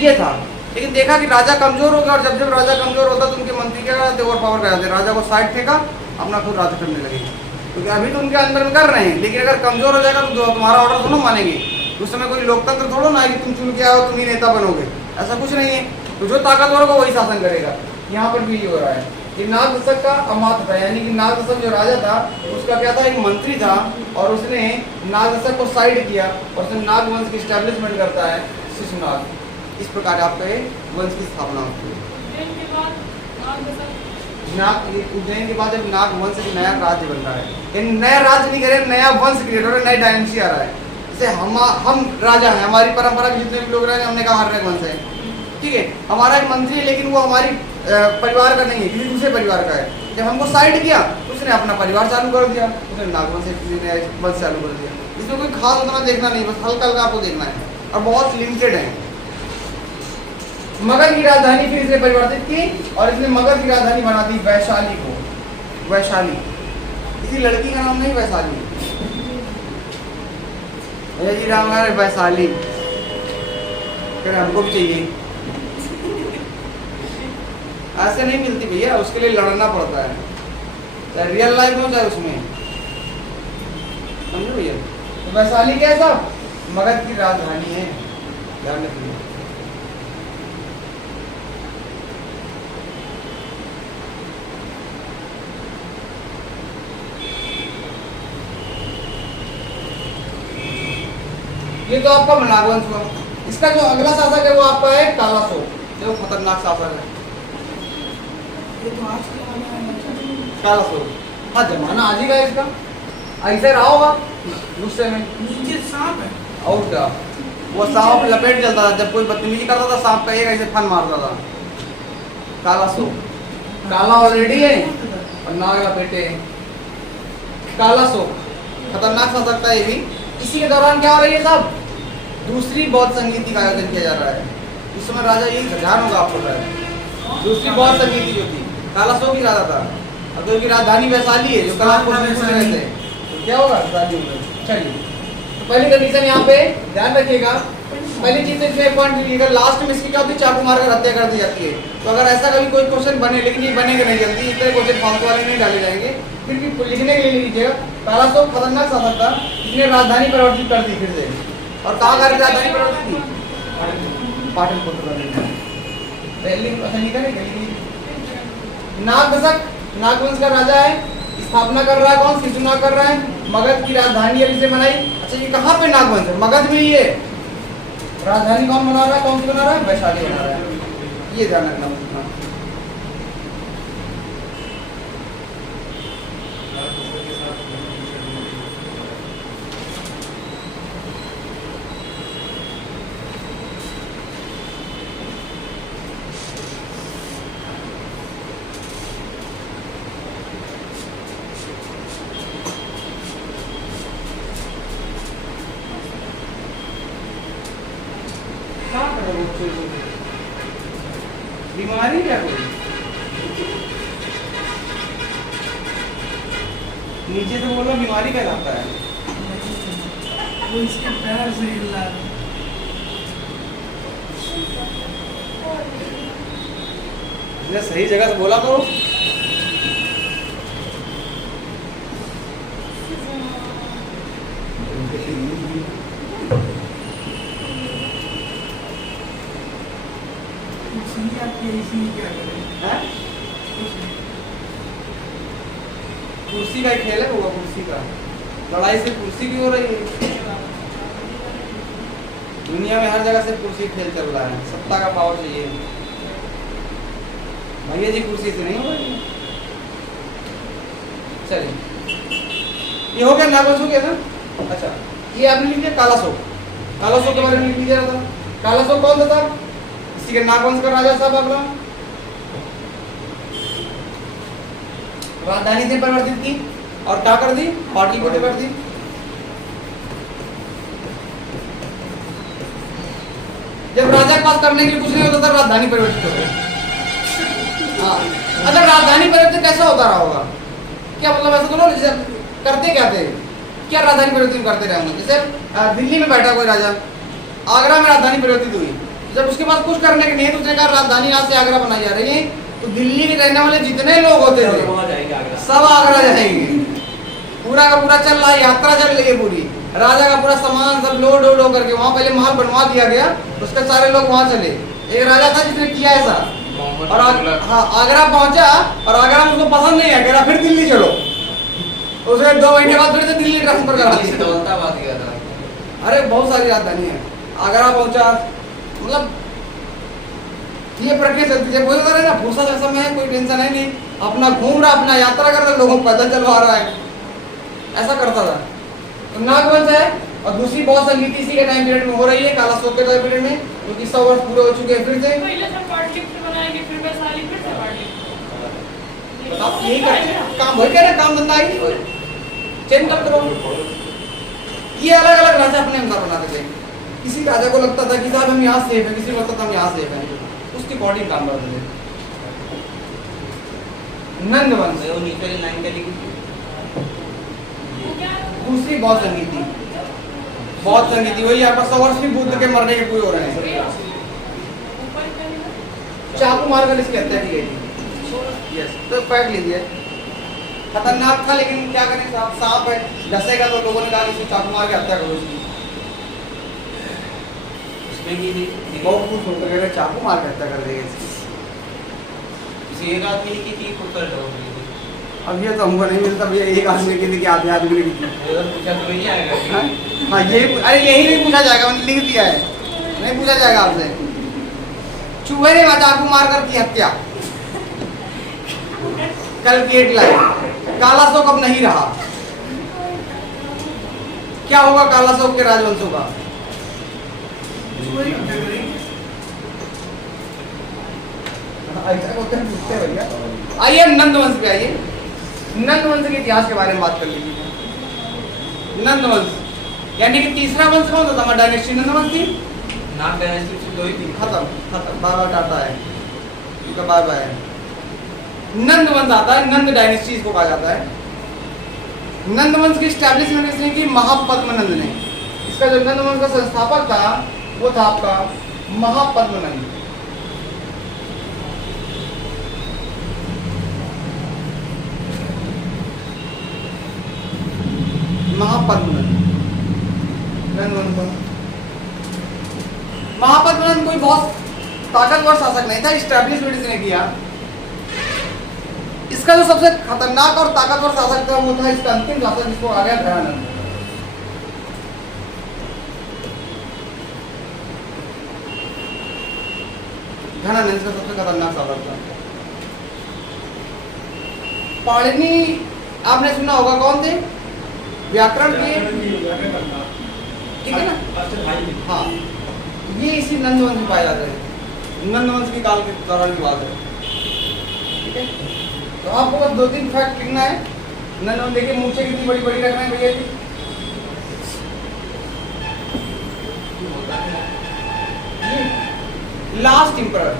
ये था। लेकिन देखा कि राजा कमजोर हो गया, और जब जब राजा कमजोर होता तो उनके मंत्री क्या करते, ओवर पावर कर जाते, राजा को साइड फेंका, अपना खुद राज करने लगे। क्योंकि अभी तो उनके अंदर में कर रहे हैं, लेकिन अगर कमजोर हो जाएगा तो तुम्हारा ऑर्डर तो नहीं मानेंगे, उस समय कोई लोकतंत्र थोड़ा ना है कि तुम चुन के आओ तुम ही नेता बनोगे, ऐसा कुछ नहीं है। तो जो ताकतवर होगा वही शासन करेगा। यहाँ पर भी ये हो रहा है कि नाग दशक का अमात्य था, यानी कि नाग दशक जो राजा था उसका क्या था, एक मंत्री था और उसने नाग दशक को साइड किया और उसने नाग वंश की स्टैब्लिशमेंट करता है शिशुनाग। इस प्रकार आपके वंश की स्थापना होती है। उज्जैन के बाद जब नाग वंश एक नया राज्य बन रहा है, यानी नया राज्य नहीं कह रहे, नया वंश क्रिएट हो रहा है, नई डायनेस्टी आ रहा है। जैसे हम राजा हैं, हमारी परंपरा के जितने भी लोग रहे हैं, हमने कहा हर वंश है, ठीक है, हमारा एक मंत्री है लेकिन वो हमारी परिवार का नहीं है, किसी दूसरे परिवार का है। जब हमको साइड किया तो उसने अपना परिवार चालू कर दिया, उसने नागवंश वंश चालू कर दिया। इसमें कोई खास उतना देखना नहीं, बस हल्का हल्का आपको देखना है और बहुत लिमिटेड है। मगध की राजधानी फिर इसने परिवर्तित की और इसने मगध की राजधानी बना दी वैशाली को। वैशाली, किसी लड़की का नाम नहीं वैशाली, जी राम वैशाली, हमको भी चाहिए। ऐसे नहीं मिलती भैया, उसके लिए लड़ना पड़ता है, चाहे रियल लाइफ हो चाहे उसमें, समझो भैया। तो वैशाली क्या है साहब, मगध की राजधानी है, ध्यान रखिए। ये तो आपका नागवंश हुआ। इसका जो अगला शासक है वो आपका है कालासोक, जो खतरनाक शासक है। ये तो आज के कालासोक, हाँ जमाना आज ही का इसका, ऐसे रहा होगा गुस्से में, नीचे सांप है और क्या, वो सांप लपेट चलता था, जब कोई बदतमीजी करता था सांप का एक ऐसे फन मारता था। कालासोक, काला ऑलरेडी है और नाग लपेटे। कालासोक खतरनाक शासक था ये भी। इसी के दौरान क्या हो रही है साहब, दूसरी बौद्ध संगीति का आयोजन किया जा रहा है। इस समय राजा यही ध्यान होगा आपको, दूसरी बौद्ध संगीति जो थी, कालासोक की राजा था, अब तो राजधानी वैशाली है जो कल आपको रहते हैं, तो क्या होगा वैशाली में। चलिए तो पहली कंडीशन यहाँ पे ध्यान रखिएगा, पहली चीज इसमें एक पॉइंट लीजिएगा, लास्ट में इसकी क्या होती है, चाकू मारकर हत्या कर दी जाती है। तो अगर ऐसा कभी कोई क्वेश्चन बने, लेकिन ये बनेगा नहीं जल्दी, इतने क्वेश्चन फालतू वाले नहीं डाले जाएंगे, फिर भी लिखने के लिए लीजिएगा। कालासोक खतरनाक शासक था, इसने राजधानी परिवर्तित कर दी फिर से, और कहाँ कर राजधानी परिवर्तित की, पाटलिपुत्र दिल्ली। नाग दशक, नागवंश का राजा है, स्थापना कर रहा है कौन, शिशुनाग कर रहा है। मगध की राजधानी अभी से बनाई। अच्छा ये कहाँ पे नागवंश है, मगध में ही है। राजधानी कौन बना रहा है, कौन सी बना रहा है, वैशाली बना रहा है, ये ध्यान रखना। बीमारी क्या कोई, नीचे से बोलो बीमारी कहलाता है। वो इसके पैर से हिल रहा है। सही जगह से बोला करो। कुर्सी का खेल है वो, कुर्सी का लड़ाई से कुर्सी की हो रही है। दुनिया में हर जगह से कुर्सी खेल चल रहा है, सत्ता का पावर चाहिए भैया जी, कुर्सी से नहीं हो रही। चलिए ये हो गया, नागवंश हो गया ना। अच्छा ये आपने लिख दिया कालासोक, कालासोक के बारे में लिख दिया था। कालासोक कौन था, इसी के नागवंश का राजा साहब अगला। राजधानी से परिवर्तित की और क्या कर दी, पाटलिपुत्र कर दी। जब राजा के पास करने के लिए कुछ नहीं होता था, राजधानी परिवर्तित हो गई। हाँ अच्छा, राजधानी परिवर्तन कैसा होता रहा होगा, क्या मतलब ऐसा तो जैसे करते क्या थे, क्या राजधानी परिवर्तन करते रहे होंगे। जैसे दिल्ली में बैठा कोई राजा, आगरा में राजधानी परिवर्तित हुई, जब उसके पास कुछ करने के नहीं है तो उसने कहा राजधानी आज से आगरा बनाई जा रही है, तो दिल्ली में रहने वाले जितने लोग होते थे सब आगरा जाएंगे। पूरा का पूरा चल रहा है, यात्रा चल रही है पूरी, राजा का पूरा सामान सब लोड वोड होकर के वहाँ पहले महल बनवा दिया गया, उसके सारे लोग वहाँ चले। एक राजा था जिसने किया ऐसा, और हाँ आगरा पहुंचा, और आगरा में उसको पसंद नहीं आया, कह रहा फिर दिल्ली चलो। उसने 2 महीने बाद फिर से दिल्ली ट्रांसफर करा दिया। दौलताबाद गया था। अरे बहुत सारी राजधानी है। आगरा पहुंचा, मतलब ये प्रक्रिया चलती है। बोलता रहे ना, फुर्सत का समय है, कोई टेंशन है नहीं, अपना घूम रहा, अपना यात्रा कर रहा, लोगों को पैदल चलवा रहा है, ऐसा करता था। तो नागवंश है। और दूसरी बहुत संगीत इसी के टाइम पीरियड में हो रही है, काला अशोक के टाइम पीरियड में, क्योंकि 100 वर्ष पूरे हो चुके हैं फिर से। पहले सब पार्टलिफ्ट बनाएंगे, फिर वैशाली, फिर से पार्टलिफ्ट। तो आप यही करते हैं, काम वही कह रहे हैं, काम धंधा ही नहीं, चेंज करते रहो। ये अलग अलग राजा अपने अनुसार बनाते थे। किसी राजा को लगता था कि साहब हम यहाँ सेफ है, किसी को लगता था हम यहाँ सेफ है, उसके अकॉर्डिंग काम करते थे। नंदवंश वो नीचे लाइन का लिखी थी। दूसरी बहुत संगीति, बहुत संगीति। वही आपका 100 वर्ष भी बुद्ध के मरने के पूरे हो रहे हैं। चाकू मारकर इसकी हत्या की गई थी। यस, तो फैक्ट लीजिए, खतरनाक था, लेकिन क्या करें साहब, सांप है, डसेगा तो लोगों ने कहा कि इसको चाकू मार के हत्या करो इसकी। उसमें की थी बहुत खुश होकर कह रहे चाकू मार के हत्या कर देगा इसकी। किसी एक आदमी की थी, खुद कर लो। अब ये तो हमको नहीं मिलता भैया, एक आदमी की थी कि आधे आदमी की थी। पूछा तो नहीं आएगा। हाँ ये, अरे यही नहीं पूछा जाएगा, मैंने लिख दिया है, नहीं पूछा जाएगा आपसे। चूहे ने चाकू मारकर की हत्या, कल की हेडलाइन, काला अशोक अब नहीं रहा। क्या होगा काला अशोक के राजवंशों का? आइए नंदवंश पे आइए, नंदवंश के इतिहास के बारे में बात कर लीजिए। नंदवंश यानी कि तीसरा वंश कौन था? डायनेस्टी नंदवंश थी। नाम डायनेस्टी से दो ही थी। खत्म खत्म, बाबा टाटा है, उनका बाबा है। नंदवंश आता है, नंद डायनेस्टी इसको कहा जाता है। नंदवंश की स्टैब्लिशमेंट इसने की महापद्मनंद ने। इसका जो नंदवंश का संस्थापक था वो था आपका महापद्मनंद। महापद्मनंद महापद्मनंद कोई बहुत ताकतवर शासक नहीं था, स्टैब्लिशमेंट इसने किया। इसका जो सबसे खतरनाक और ताकतवर शासक था वो था इसका अंतिम शासक, जिसको आ गया घनानंद। घनानंद इसका सबसे खतरनाक शासक था। पाणिनि आपने सुना होगा, कौन थे? व्याकरण के, ठीक है ना? हाँ, ये इसी नंदवंश में पाए जाते हैं। नंदवंश की काल के दौरान की बात है, ठीक है? तो आपको बस 2-3 फैक्ट लिखना है। नंदवंश देखिए, मूछें कितनी बड़ी बड़ी रख रहे हैं भैया जी। लास्ट एम्परर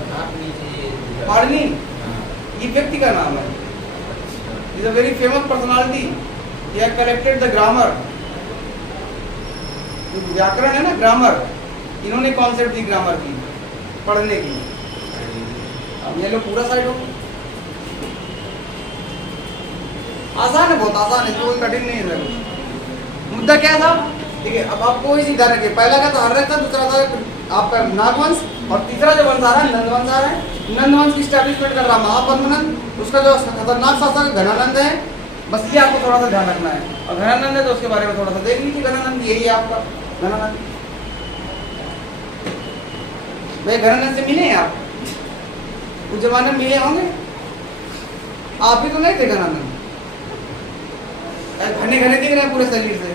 पाणिनि, ये व्यक्ति का नाम है। Is a very famous personality. He had collected the grammar, व्याकरण है ना, ग्रामर, इन्होंने कॉन्सेप्ट दी ग्रामर की, पढ़ने की। अब ये लो पूरा साइड हो, आसान है, बहुत आसान है, कोई कठिन नहीं है। मुद्दा क्या था? ठीक है, अब आपको इसी ध्यान रखिए, पहला का तो हर्षक था, दूसरा था आपका नागवंश, और तीसरा जो वंश आ रहा है नंदवंश आ रहा है। नंदवंश की स्टैब्लिशमेंट कर रहा महापद्मनंद, उसका जो खतरनाक शासक घनानंद है। बस ये आपको थोड़ा सा ध्यान रखना है। और घनानंद है तो उसके बारे में थोड़ा सा देख लीजिए। घनानंद यही है आपका घनानंद। भाई घनानंद से मिले हैं आप? उस जमाने में मिले होंगे, आप ही तो नहीं थे घनानंद। घने घने दिख रहे हैं पूरे शरीर से,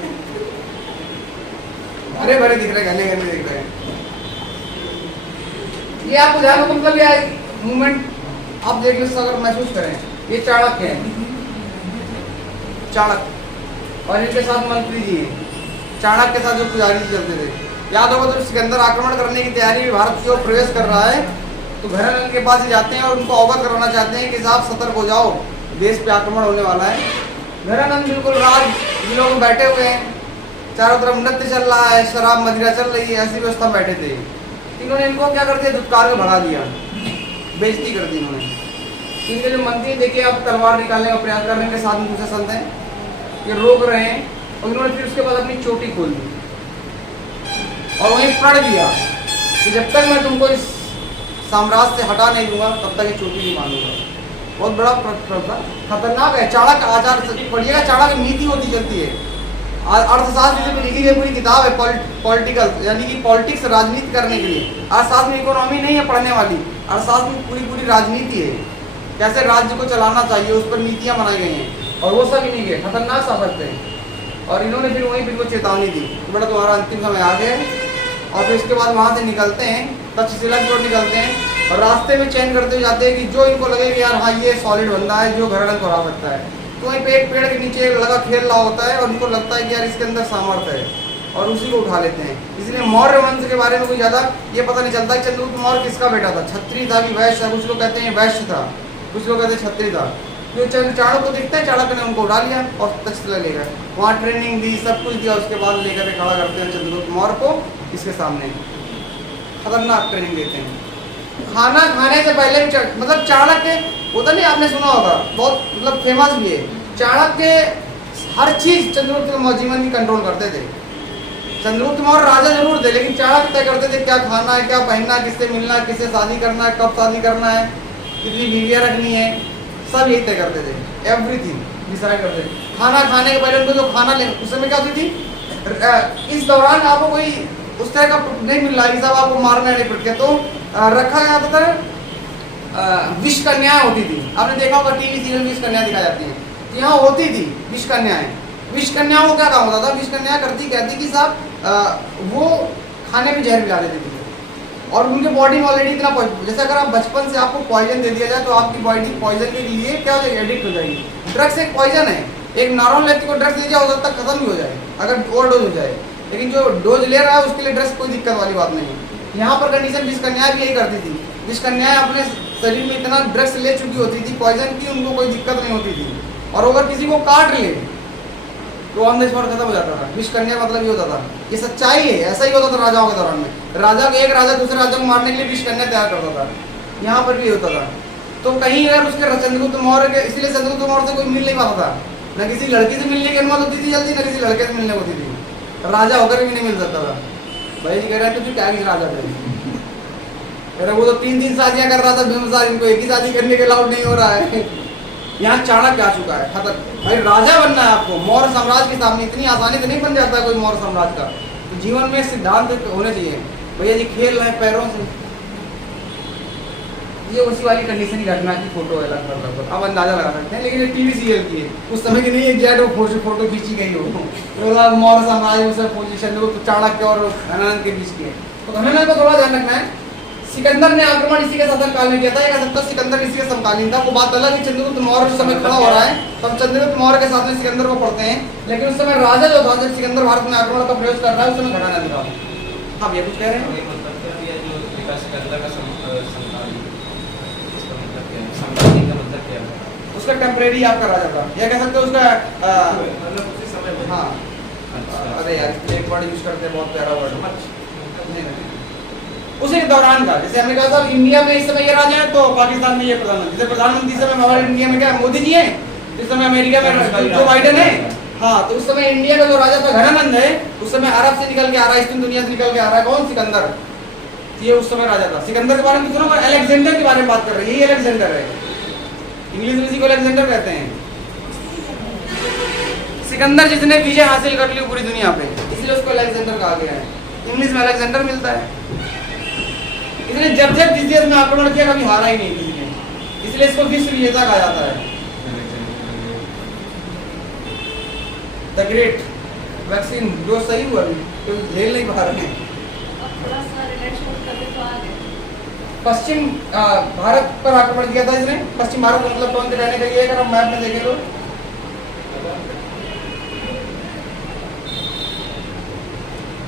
अरे भरे दिख रहे, घने घने दिख रहे हैं। ये आपको ध्यान रखो, मतलब ये मूवमेंट आप देख लो, अगर महसूस करें, ये चाणक्य है, चाणक्य, और इनके साथ मंत्री जी हैं। चाणक्य के साथ जो पुजारी जी चलते थे, याद होगा तो सिकंदर आक्रमण करने की तैयारी में भारत की ओर प्रवेश कर रहा है, तो घनानंद के पास ही जाते हैं और उनको अवगत कराना चाहते हैं कि साहब सतर्क हो जाओ, देश पे आक्रमण होने वाला है। घनानंद बिल्कुल राज जिलों में बैठे हुए हैं, चारों तरफ नृत्य चल रहा है, शराब मदिरा चल रही है, ऐसी व्यवस्था बैठे थे। इन्होंने इनको क्या कर दिया, धुतकार में भगा दिया, बेइज्जती कर दी इन्होंने। इनके जो मंत्री देखिए, अब तलवार निकालने का प्रयास कर रहे हैं, साथ में दूसरे संत हैं, ये रोक रहे हैं और इन्होंने फिर उसके बाद अपनी चोटी खोल दी और वहीं प्रण दिया कि जब तक मैं तुमको इस साम्राज्य से हटा नहीं दूंगा तब तक ये चोटी नहीं बांधूंगा। बहुत बड़ा प्रण था, खतरनाक है। चाणक्य आचार पढ़िएगा, चाणक्य नीति होती चलती है। अर्थशास्त्र में लिखी गई पूरी किताब है पॉलिटिकल, यानी कि पॉलिटिक्स राजनीति करने के लिए। अर्थशास्त्र में इकोनॉमी नहीं है पढ़ने वाली, अर्थशास्त्र में पूरी राजनीति है, कैसे राज्य को चलाना चाहिए, उस पर नीतियां बनाई गई हैं। और वो सब ही नहीं है, खतरनाक शासक थे। और इन्होंने फिर वहीं फिर वो चेतावनी दी कि बेटा तुम्हारा अंतिम समय आ गया है। और फिर उसके बाद वहाँ से निकलते हैं, तक्षशिला की ओर निकलते हैं और रास्ते में चयन करते हुए जाते हैं कि जो इनको लगे कि यार हाँ ये सॉलिड बंदा है जो घरड़न को हरा सकता है। तो वहीं पे एक पेड़ के नीचे लगा खेल रहा होता है और उनको लगता है कि यार इसके अंदर सामर्थ्य है और उसी को उठा लेते हैं। इसलिए मौर्य वंश के बारे में कोई ज़्यादा ये पता नहीं चलता कि चंद्रगुप्त मौर्य किसका बेटा था, क्षत्रिय था कि वैश्य था। कुछ लोग कहते हैं वैश्य था, कुछ लोग कहते हैं क्षत्रिय था। जो चाणक्य को दिखता है, चाणक्य ने उनको उठा लिया और तक्षशिला ले गए, वहाँ ट्रेनिंग दी, सब कुछ दिया। उसके बाद लेकर के खड़ा करते हैं चंद्रगुप्त मौर्य को इसके सामने, खतरनाक ट्रेनिंग देते हैं। खाना खाने से पहले भी मतलब चाणक्य होता नहीं, आपने सुना होगा, बहुत मतलब फेमस भी है। चाणक्य हर चीज चंद्रगुप्त मौर्य जीवन की कंट्रोल करते थे। चंद्रगुप्त मौर्य राजा जरूर थे, लेकिन चाणक्य तय करते थे क्या खाना है, क्या पहनना है, किससे मिलना है, किससे शादी करना है, कब शादी करना है, कितनी बीवियाँ रखनी है, सब यही तय करते थे। एवरीथिंग डिसाइड करते थे। खाना खाने के पहले उनको जो खाना ले, उस समय क्या होती थी, इस दौरान आपको कोई उस तरह का नहीं मिल रहा कि सब आपको मारना नहीं पड़ गया, तो रखा जाता था विष कन्याएं होती थी। आपने देखा होगा टीवी सीरियल में विष कन्याएं दिखाई जाती हैं, यहाँ होती थी विष कन्याएं। विष कन्याओं को क्या काम होता था, विष कन्याएं कहती कि साहब वो खाने में जहर मिला देती थी और उनके बॉडी में ऑलरेडी इतना जैसे अगर आप बचपन से आपको पॉइजन दे दिया जाए तो आपकी बॉडी पॉइजन के लिए क्या हो जाएगी, एडिक्ट हो जाएगी। ड्रग्स एक पॉइजन है, एक नॉर्मल व्यक्ति को ड्रग्स दे दिया हो सकता है खत्म भी हो जाए अगर ओवरडोज हो जाए, लेकिन जो डोज ले रहा है उसके लिए ड्रग्स कोई दिक्कत वाली बात नहीं है। यहाँ पर कंडीशन विष कन्याएं भी यही करती थी। विष कन्याएं अपने शरीर में इतना ड्रग्स ले चुकी होती थी पॉइजन की, उनको कोई दिक्कत नहीं होती थी। और अगर किसी को काट ले तो ऑन द स्पॉट खत्म हो जाता था। विष कन्या मतलब ये होता था, ये सच्चाई है, ऐसा ही होता था राजाओं के दौरान में। राजा को एक राजा दूसरे राजा को मारने के लिए विष कन्या तैयार करता था, यहाँ पर भी होता था। तो कहीं अगर उसके चंद्रगुप्त मौर्य के, इसलिए चंद्रगुप्त मौर्य से कोई मिल नहीं पाता था, न किसी लड़की से मिलने की अनुमति होती थी जल्दी, न किसी लड़के से मिलने होती थी। राजा होकर भी नहीं मिल सकता था। भाई जी कह रहे हैं तो क्या राजा थे, कह रहे वो तो 3 शादियां कर रहा था बिंबिसार, इनको एक ही शादी करने के अलाउड नहीं हो रहा है। यहाँ चाणक्य आ चुका है, खतर भाई राजा बनना है आपको। मौर्य साम्राज्य के सामने इतनी आसानी से नहीं बन जाता कोई मौर्य साम्राज्य का। तो जीवन में सिद्धांत होने चाहिए। भैया जी खेल रहे हैं पैरों से, ये उसी वाली कंडीशन की घटना की फोटो है लगभग, अब अंदाजा लगा सकते हैं। लेकिन ये टीवी सीरियल की है, उस समय की नहीं, एग्जैक्ट फोटो खींची गई हो तो मौर्य साम्राज्य उस पोजिशन को चाणक्य और घनानंद के बीच की है। तो घनानंद को थोड़ा ध्यान रखना है। सिकंदर ने आक्रमण इसी के शासन काल में किया था, एक सप्ताह सिकंदर इसी के समकालीन था। वो बात अलग कि चंद्रगुप्त मौर्य उस समय खड़ा हो रहा है, तब चंद्रगुप्त मौर्य के साथ में सिकंदर को पढ़ते हैं। लेकिन उस समय राजा जो था, जब सिकंदर भारत में आक्रमण का प्रयोग कर रहा है, उस समय घनानंद था। हाँ भैया कुछ कह रहे हैं? उसका टेम्परेरी आपका राजा था, या कह सकते हो उसका हाँ। अरे यार एक वर्ड यूज करते हैं, बहुत प्यारा वर्ड, उसी दौरान का। जैसे हमने कहा था इंडिया में इस समय ये राजा है, तो पाकिस्तान में ये प्रधानमंत्री। जैसे प्रधानमंत्री इस समय हमारे इंडिया में क्या मोदी जी हैं, इस समय अमेरिका में जो बाइडेन है। हाँ, तो उस समय इंडिया का जो राजा था घनानंद है, उस समय अरब से निकल के आ रहा है, ईस्टर्न दुनिया से निकल के आ रहा है। कौन? सिकंदर, ये उस समय राजा था। सिकंदर के बारे में सुनो, अलेक्जेंडर के बारे में बात कर रहे हैं, यही अलेक्जेंडर है, इंग्लिश में इसी को अलेक्जेंडर कहते हैं। सिकंदर जिसने विजय हासिल कर ली पूरी दुनिया पे, इसलिए उसको अलेक्जेंडर कहा गया है। इंग्लिश में अलेक्जेंडर मिलता है। इसलिए जब जिस देश में आक्रमण किया कभी हारा ही नहीं किसी ने, इसलिए इसको विश्व विजेता कहा जाता है। द ग्रेट वैक्सीन जो सही हुआ तो झेल नहीं पा रहे हैं। पश्चिम भारत पर आक्रमण किया था इसने। पश्चिम भारत मतलब कौन से रहने का ये, अगर हम मैप में देखें तो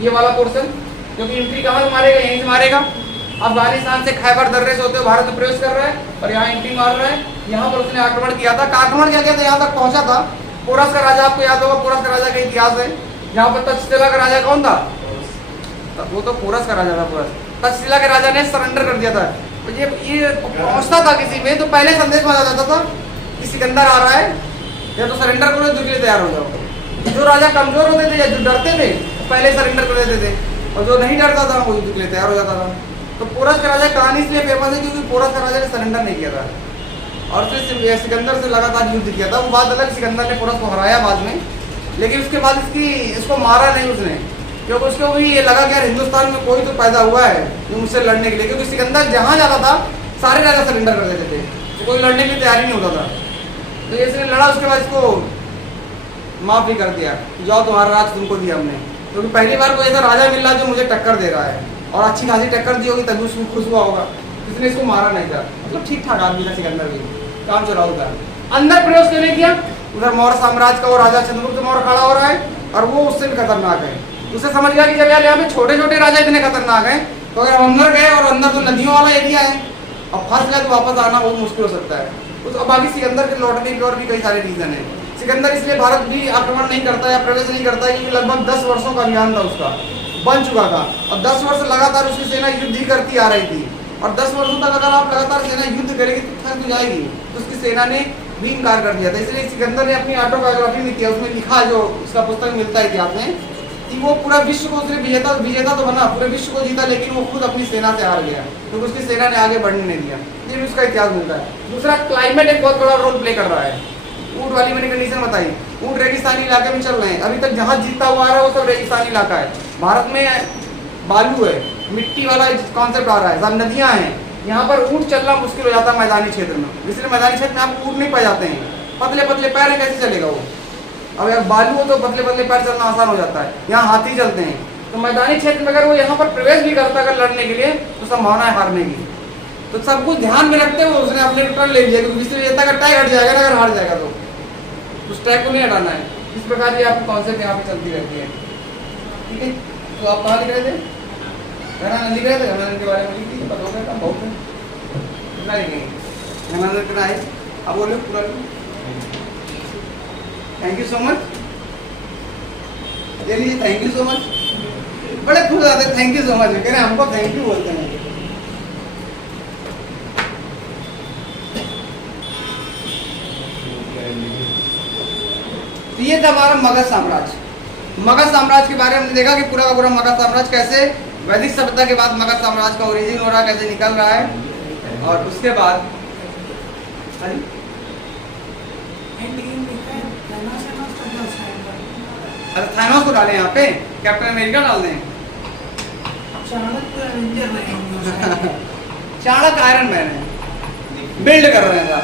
ये वाला पोर्शन, क्योंकि एंट्री कहाँ से मारेगा, यहीं से मारेगा। अफगानिस्तान से खैबर दर्रे से होते हुए भारत में प्रवेश कर रहा है और यहाँ एंट्री मार रहा है। यहाँ पर उसने आक्रमण किया था। आक्रमण क्या किया था, यहाँ तक पहुंचा था। पोरस का राजा आपको याद होगा, पोरस का राजा का इतिहास है। यहाँ पर तक्षशिला का राजा कौन था, वो तो पोरस का राजा था। पोरस तक्षशिला के राजा ने सरेंडर कर दिया था। तो ये पहुंचता था किसी में तो पहले संदेश माना जाता था कि सिकंदर आ रहा है, या तो सरेंडर करो, दूसरे तैयार हो जाओ। जो राजा कमजोर होते थे या जो डरते थे पहले सरेंडर कर देते थे, और जो नहीं डरता था वो युद्ध के लिए तैयार हो जाता था। तो पोरस का राजा कहानी इसलिए फेमस है क्योंकि पोरस का राजा ने सरेंडर नहीं किया था और फिर सिकंदर से लगातार युद्ध किया था। वो बात अलग, सिकंदर ने पोरस को हराया बाद में, लेकिन उसके बाद इसको मारा नहीं उसने, क्योंकि उसको भी ये लगा कि यार हिंदुस्तान में कोई तो पैदा हुआ है जो मुझसे लड़ने के लिए, क्योंकि सिकंदर जहाँ जाता था सारे राजा सरेंडर कर देते थे, तो कोई लड़ने की तैयारी नहीं होता था। तो इसने लड़ा, उसके बाद इसको माफ भी कर दिया कि जाओ तुम्हारा राज तुमको दिया हमने, क्योंकि पहली बार कोई ऐसा राजा मिल रहा जो मुझे टक्कर दे रहा है और अच्छी खासी टक्कर दी होगी तभी उसको खुश हुआ होगा, इसने इसको मारा नहीं था। मतलब ठीक ठाक आदमी था सिकंदर भी, काम चलाऊ था। अंदर प्रवेश करने किया, उधर मौर्य साम्राज्य का वो राजा चंद्रगुप्त मौर्य खड़ा हो रहा है और वो उससे भी खतरनाक है। उसे समझ गया कि जब यार यहाँ पे छोटे छोटे राजा इतने खतरनाक हैं, तो अगर हम अंदर गए और अंदर तो नदियों वाला एरिया है और फंस गए तो वापस आना बहुत मुश्किल हो सकता है। तो बाकी सिकंदर के लौटने की और भी कई सारे रीजन है। सिकंदर इसलिए भारत भी आक्रमण नहीं करता या प्रवेश नहीं करता क्योंकि लगभग 10 वर्षों का अभियान था उसका, बन चुका था और 10 वर्ष लगातार उसकी सेना युद्ध ही करती आ रही थी। और 10 वर्षों तक अगर आप लगातार सेना युद्ध करेगी तो थक तो जाएगी, तो उसकी सेना ने भी इनकार कर दिया था। इसलिए सिकंदर ने अपनी ऑटोबायोग्राफी में किया, उसमें लिखा जो उसका पुस्तक मिलता है इतिहास में, कि वो पूरा विश्व को उसने विजेता तो बना, पूरे विश्व को जीता, लेकिन वो खुद अपनी सेना से हार गया क्योंकि उसकी सेना ने आगे बढ़ने नहीं दिया। ये उसका इतिहास मिलता है। दूसरा, क्लाइमेट एक बहुत बड़ा रोल प्ले कर रहा है। ऊँट वाली मैंने कंडीशन बताई, ऊँट रेगिस्तानी इलाके में चल रहे हैं, अभी तक जहाँ जीता हुआ आ रहा है वो सब रेगिस्तानी इलाका है। भारत में बालू है, मिट्टी वाला कॉन्सेप्ट आ रहा है, सब नदियाँ हैं, यहाँ पर ऊँट चलना मुश्किल हो जाता है मैदानी क्षेत्र में, इसलिए मैदानी क्षेत्र में आप ऊँट नहीं पाए जाते हैं, पतले पतले पैर हैं, कैसे चलेगा वो। अब यार बालू हो तो पतले पतले पैर चलना आसान हो जाता है, यहाँ हाथी चलते हैं। तो मैदानी क्षेत्र में अगर वो यहाँ पर प्रवेश भी करता अगर लड़ने के लिए तो संभावना है हारने की। तो सब कुछ ध्यान में रखते हुए उसने अपने टर्न ले लिया, क्योंकि विश्व विजेता का टैग हट जाएगा अगर हार जाएगा तो उस टैग को नहीं हटाना है। इस प्रकार ये आपकी कॉन्सेप्ट यहाँ पे चलती रहती है। ठीक है, तो आप कहाँ लिख रहे थे? घना लिख रहे थे, घना के बारे में लिख दी, पता होगा काम बहुत है, कितना लिखेंगे घना कितना है, अब बोलो पूरा। थैंक यू सो मच, ये लीजिए, थैंक यू सो मच। बड़े खुश आते हैं थैंक यू सो मच, कह रहे हमको थैंक यू बोलते हैं। तो ये था हमारा मगध साम्राज्य। मगध साम्राज्य के बारे में हमने देखा कि पूरा का पूरा मगध साम्राज्य कैसे वैदिक सभ्यता के बाद मगध साम्राज्य का ओरिजिन हो रहा है, कैसे निकल रहा है। और उसके बाद अरे थानोस को डालें यहाँ पे, कैप्टन अमेरिका डाल दें। चाणक्य आयरन मैन है, बिल्ड कर रहे हैं साहब,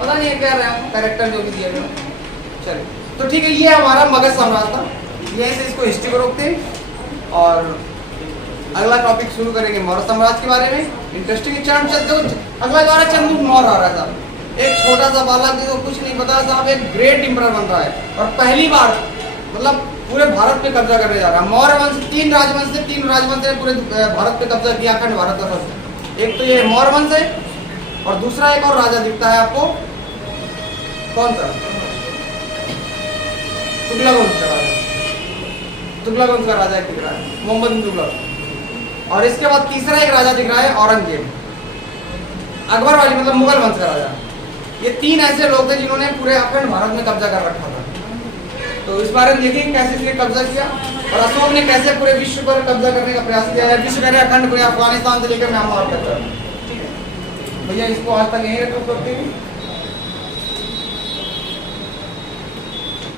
पता नहीं क्या रहे हैं कैरेक्टर जो भी दिए गए। चलिए तो ठीक है, ये हमारा मगध साम्राज्य था, यहीं से इसको हिस्ट्री को रोकते हैं और अगला टॉपिक शुरू करेंगे मौर्य साम्राज्य के बारे में। इंटरेस्टिंग चरण अगला द्वारा चंद्रगुप्त मौर्य आ रहा था, एक छोटा सा बालक जिसको कुछ नहीं पता साहब एक ग्रेट एम्परर बन रहा है और पहली बार मतलब पूरे भारत पे कब्जा करने जा रहा है। मौर्य वंश तीन राजवंश ने पूरे भारत पे कब्जा किया, अखंड भारत का सब। एक तो ये मौर्य वंश है और दूसरा एक और राजा दिखता है आपको, कौन सा? तुगलक वंश का राजा, तुगलक वंश का राजा दिख रहा है, मोहम्मद बिन तुगलक। और इसके बाद तीसरा एक राजा दिख रहा है औरंगजेब, अकबर वाली मतलब मुगल वंश का राजा। ये तीन ऐसे लोग थे जिन्होंने पूरे अखंड भारत में कब्जा कर रखा था। तो इस बारे में देखिए कैसे इसने कब्जा किया और अशोक ने कैसे पूरे विश्व पर कब्जा करने का प्रयास किया है। विश्व करे अखंड पूरे अफगानिस्तान से लेकर म्यांमार तक। भैया इसको आज तक यहीं रखो करते हैं।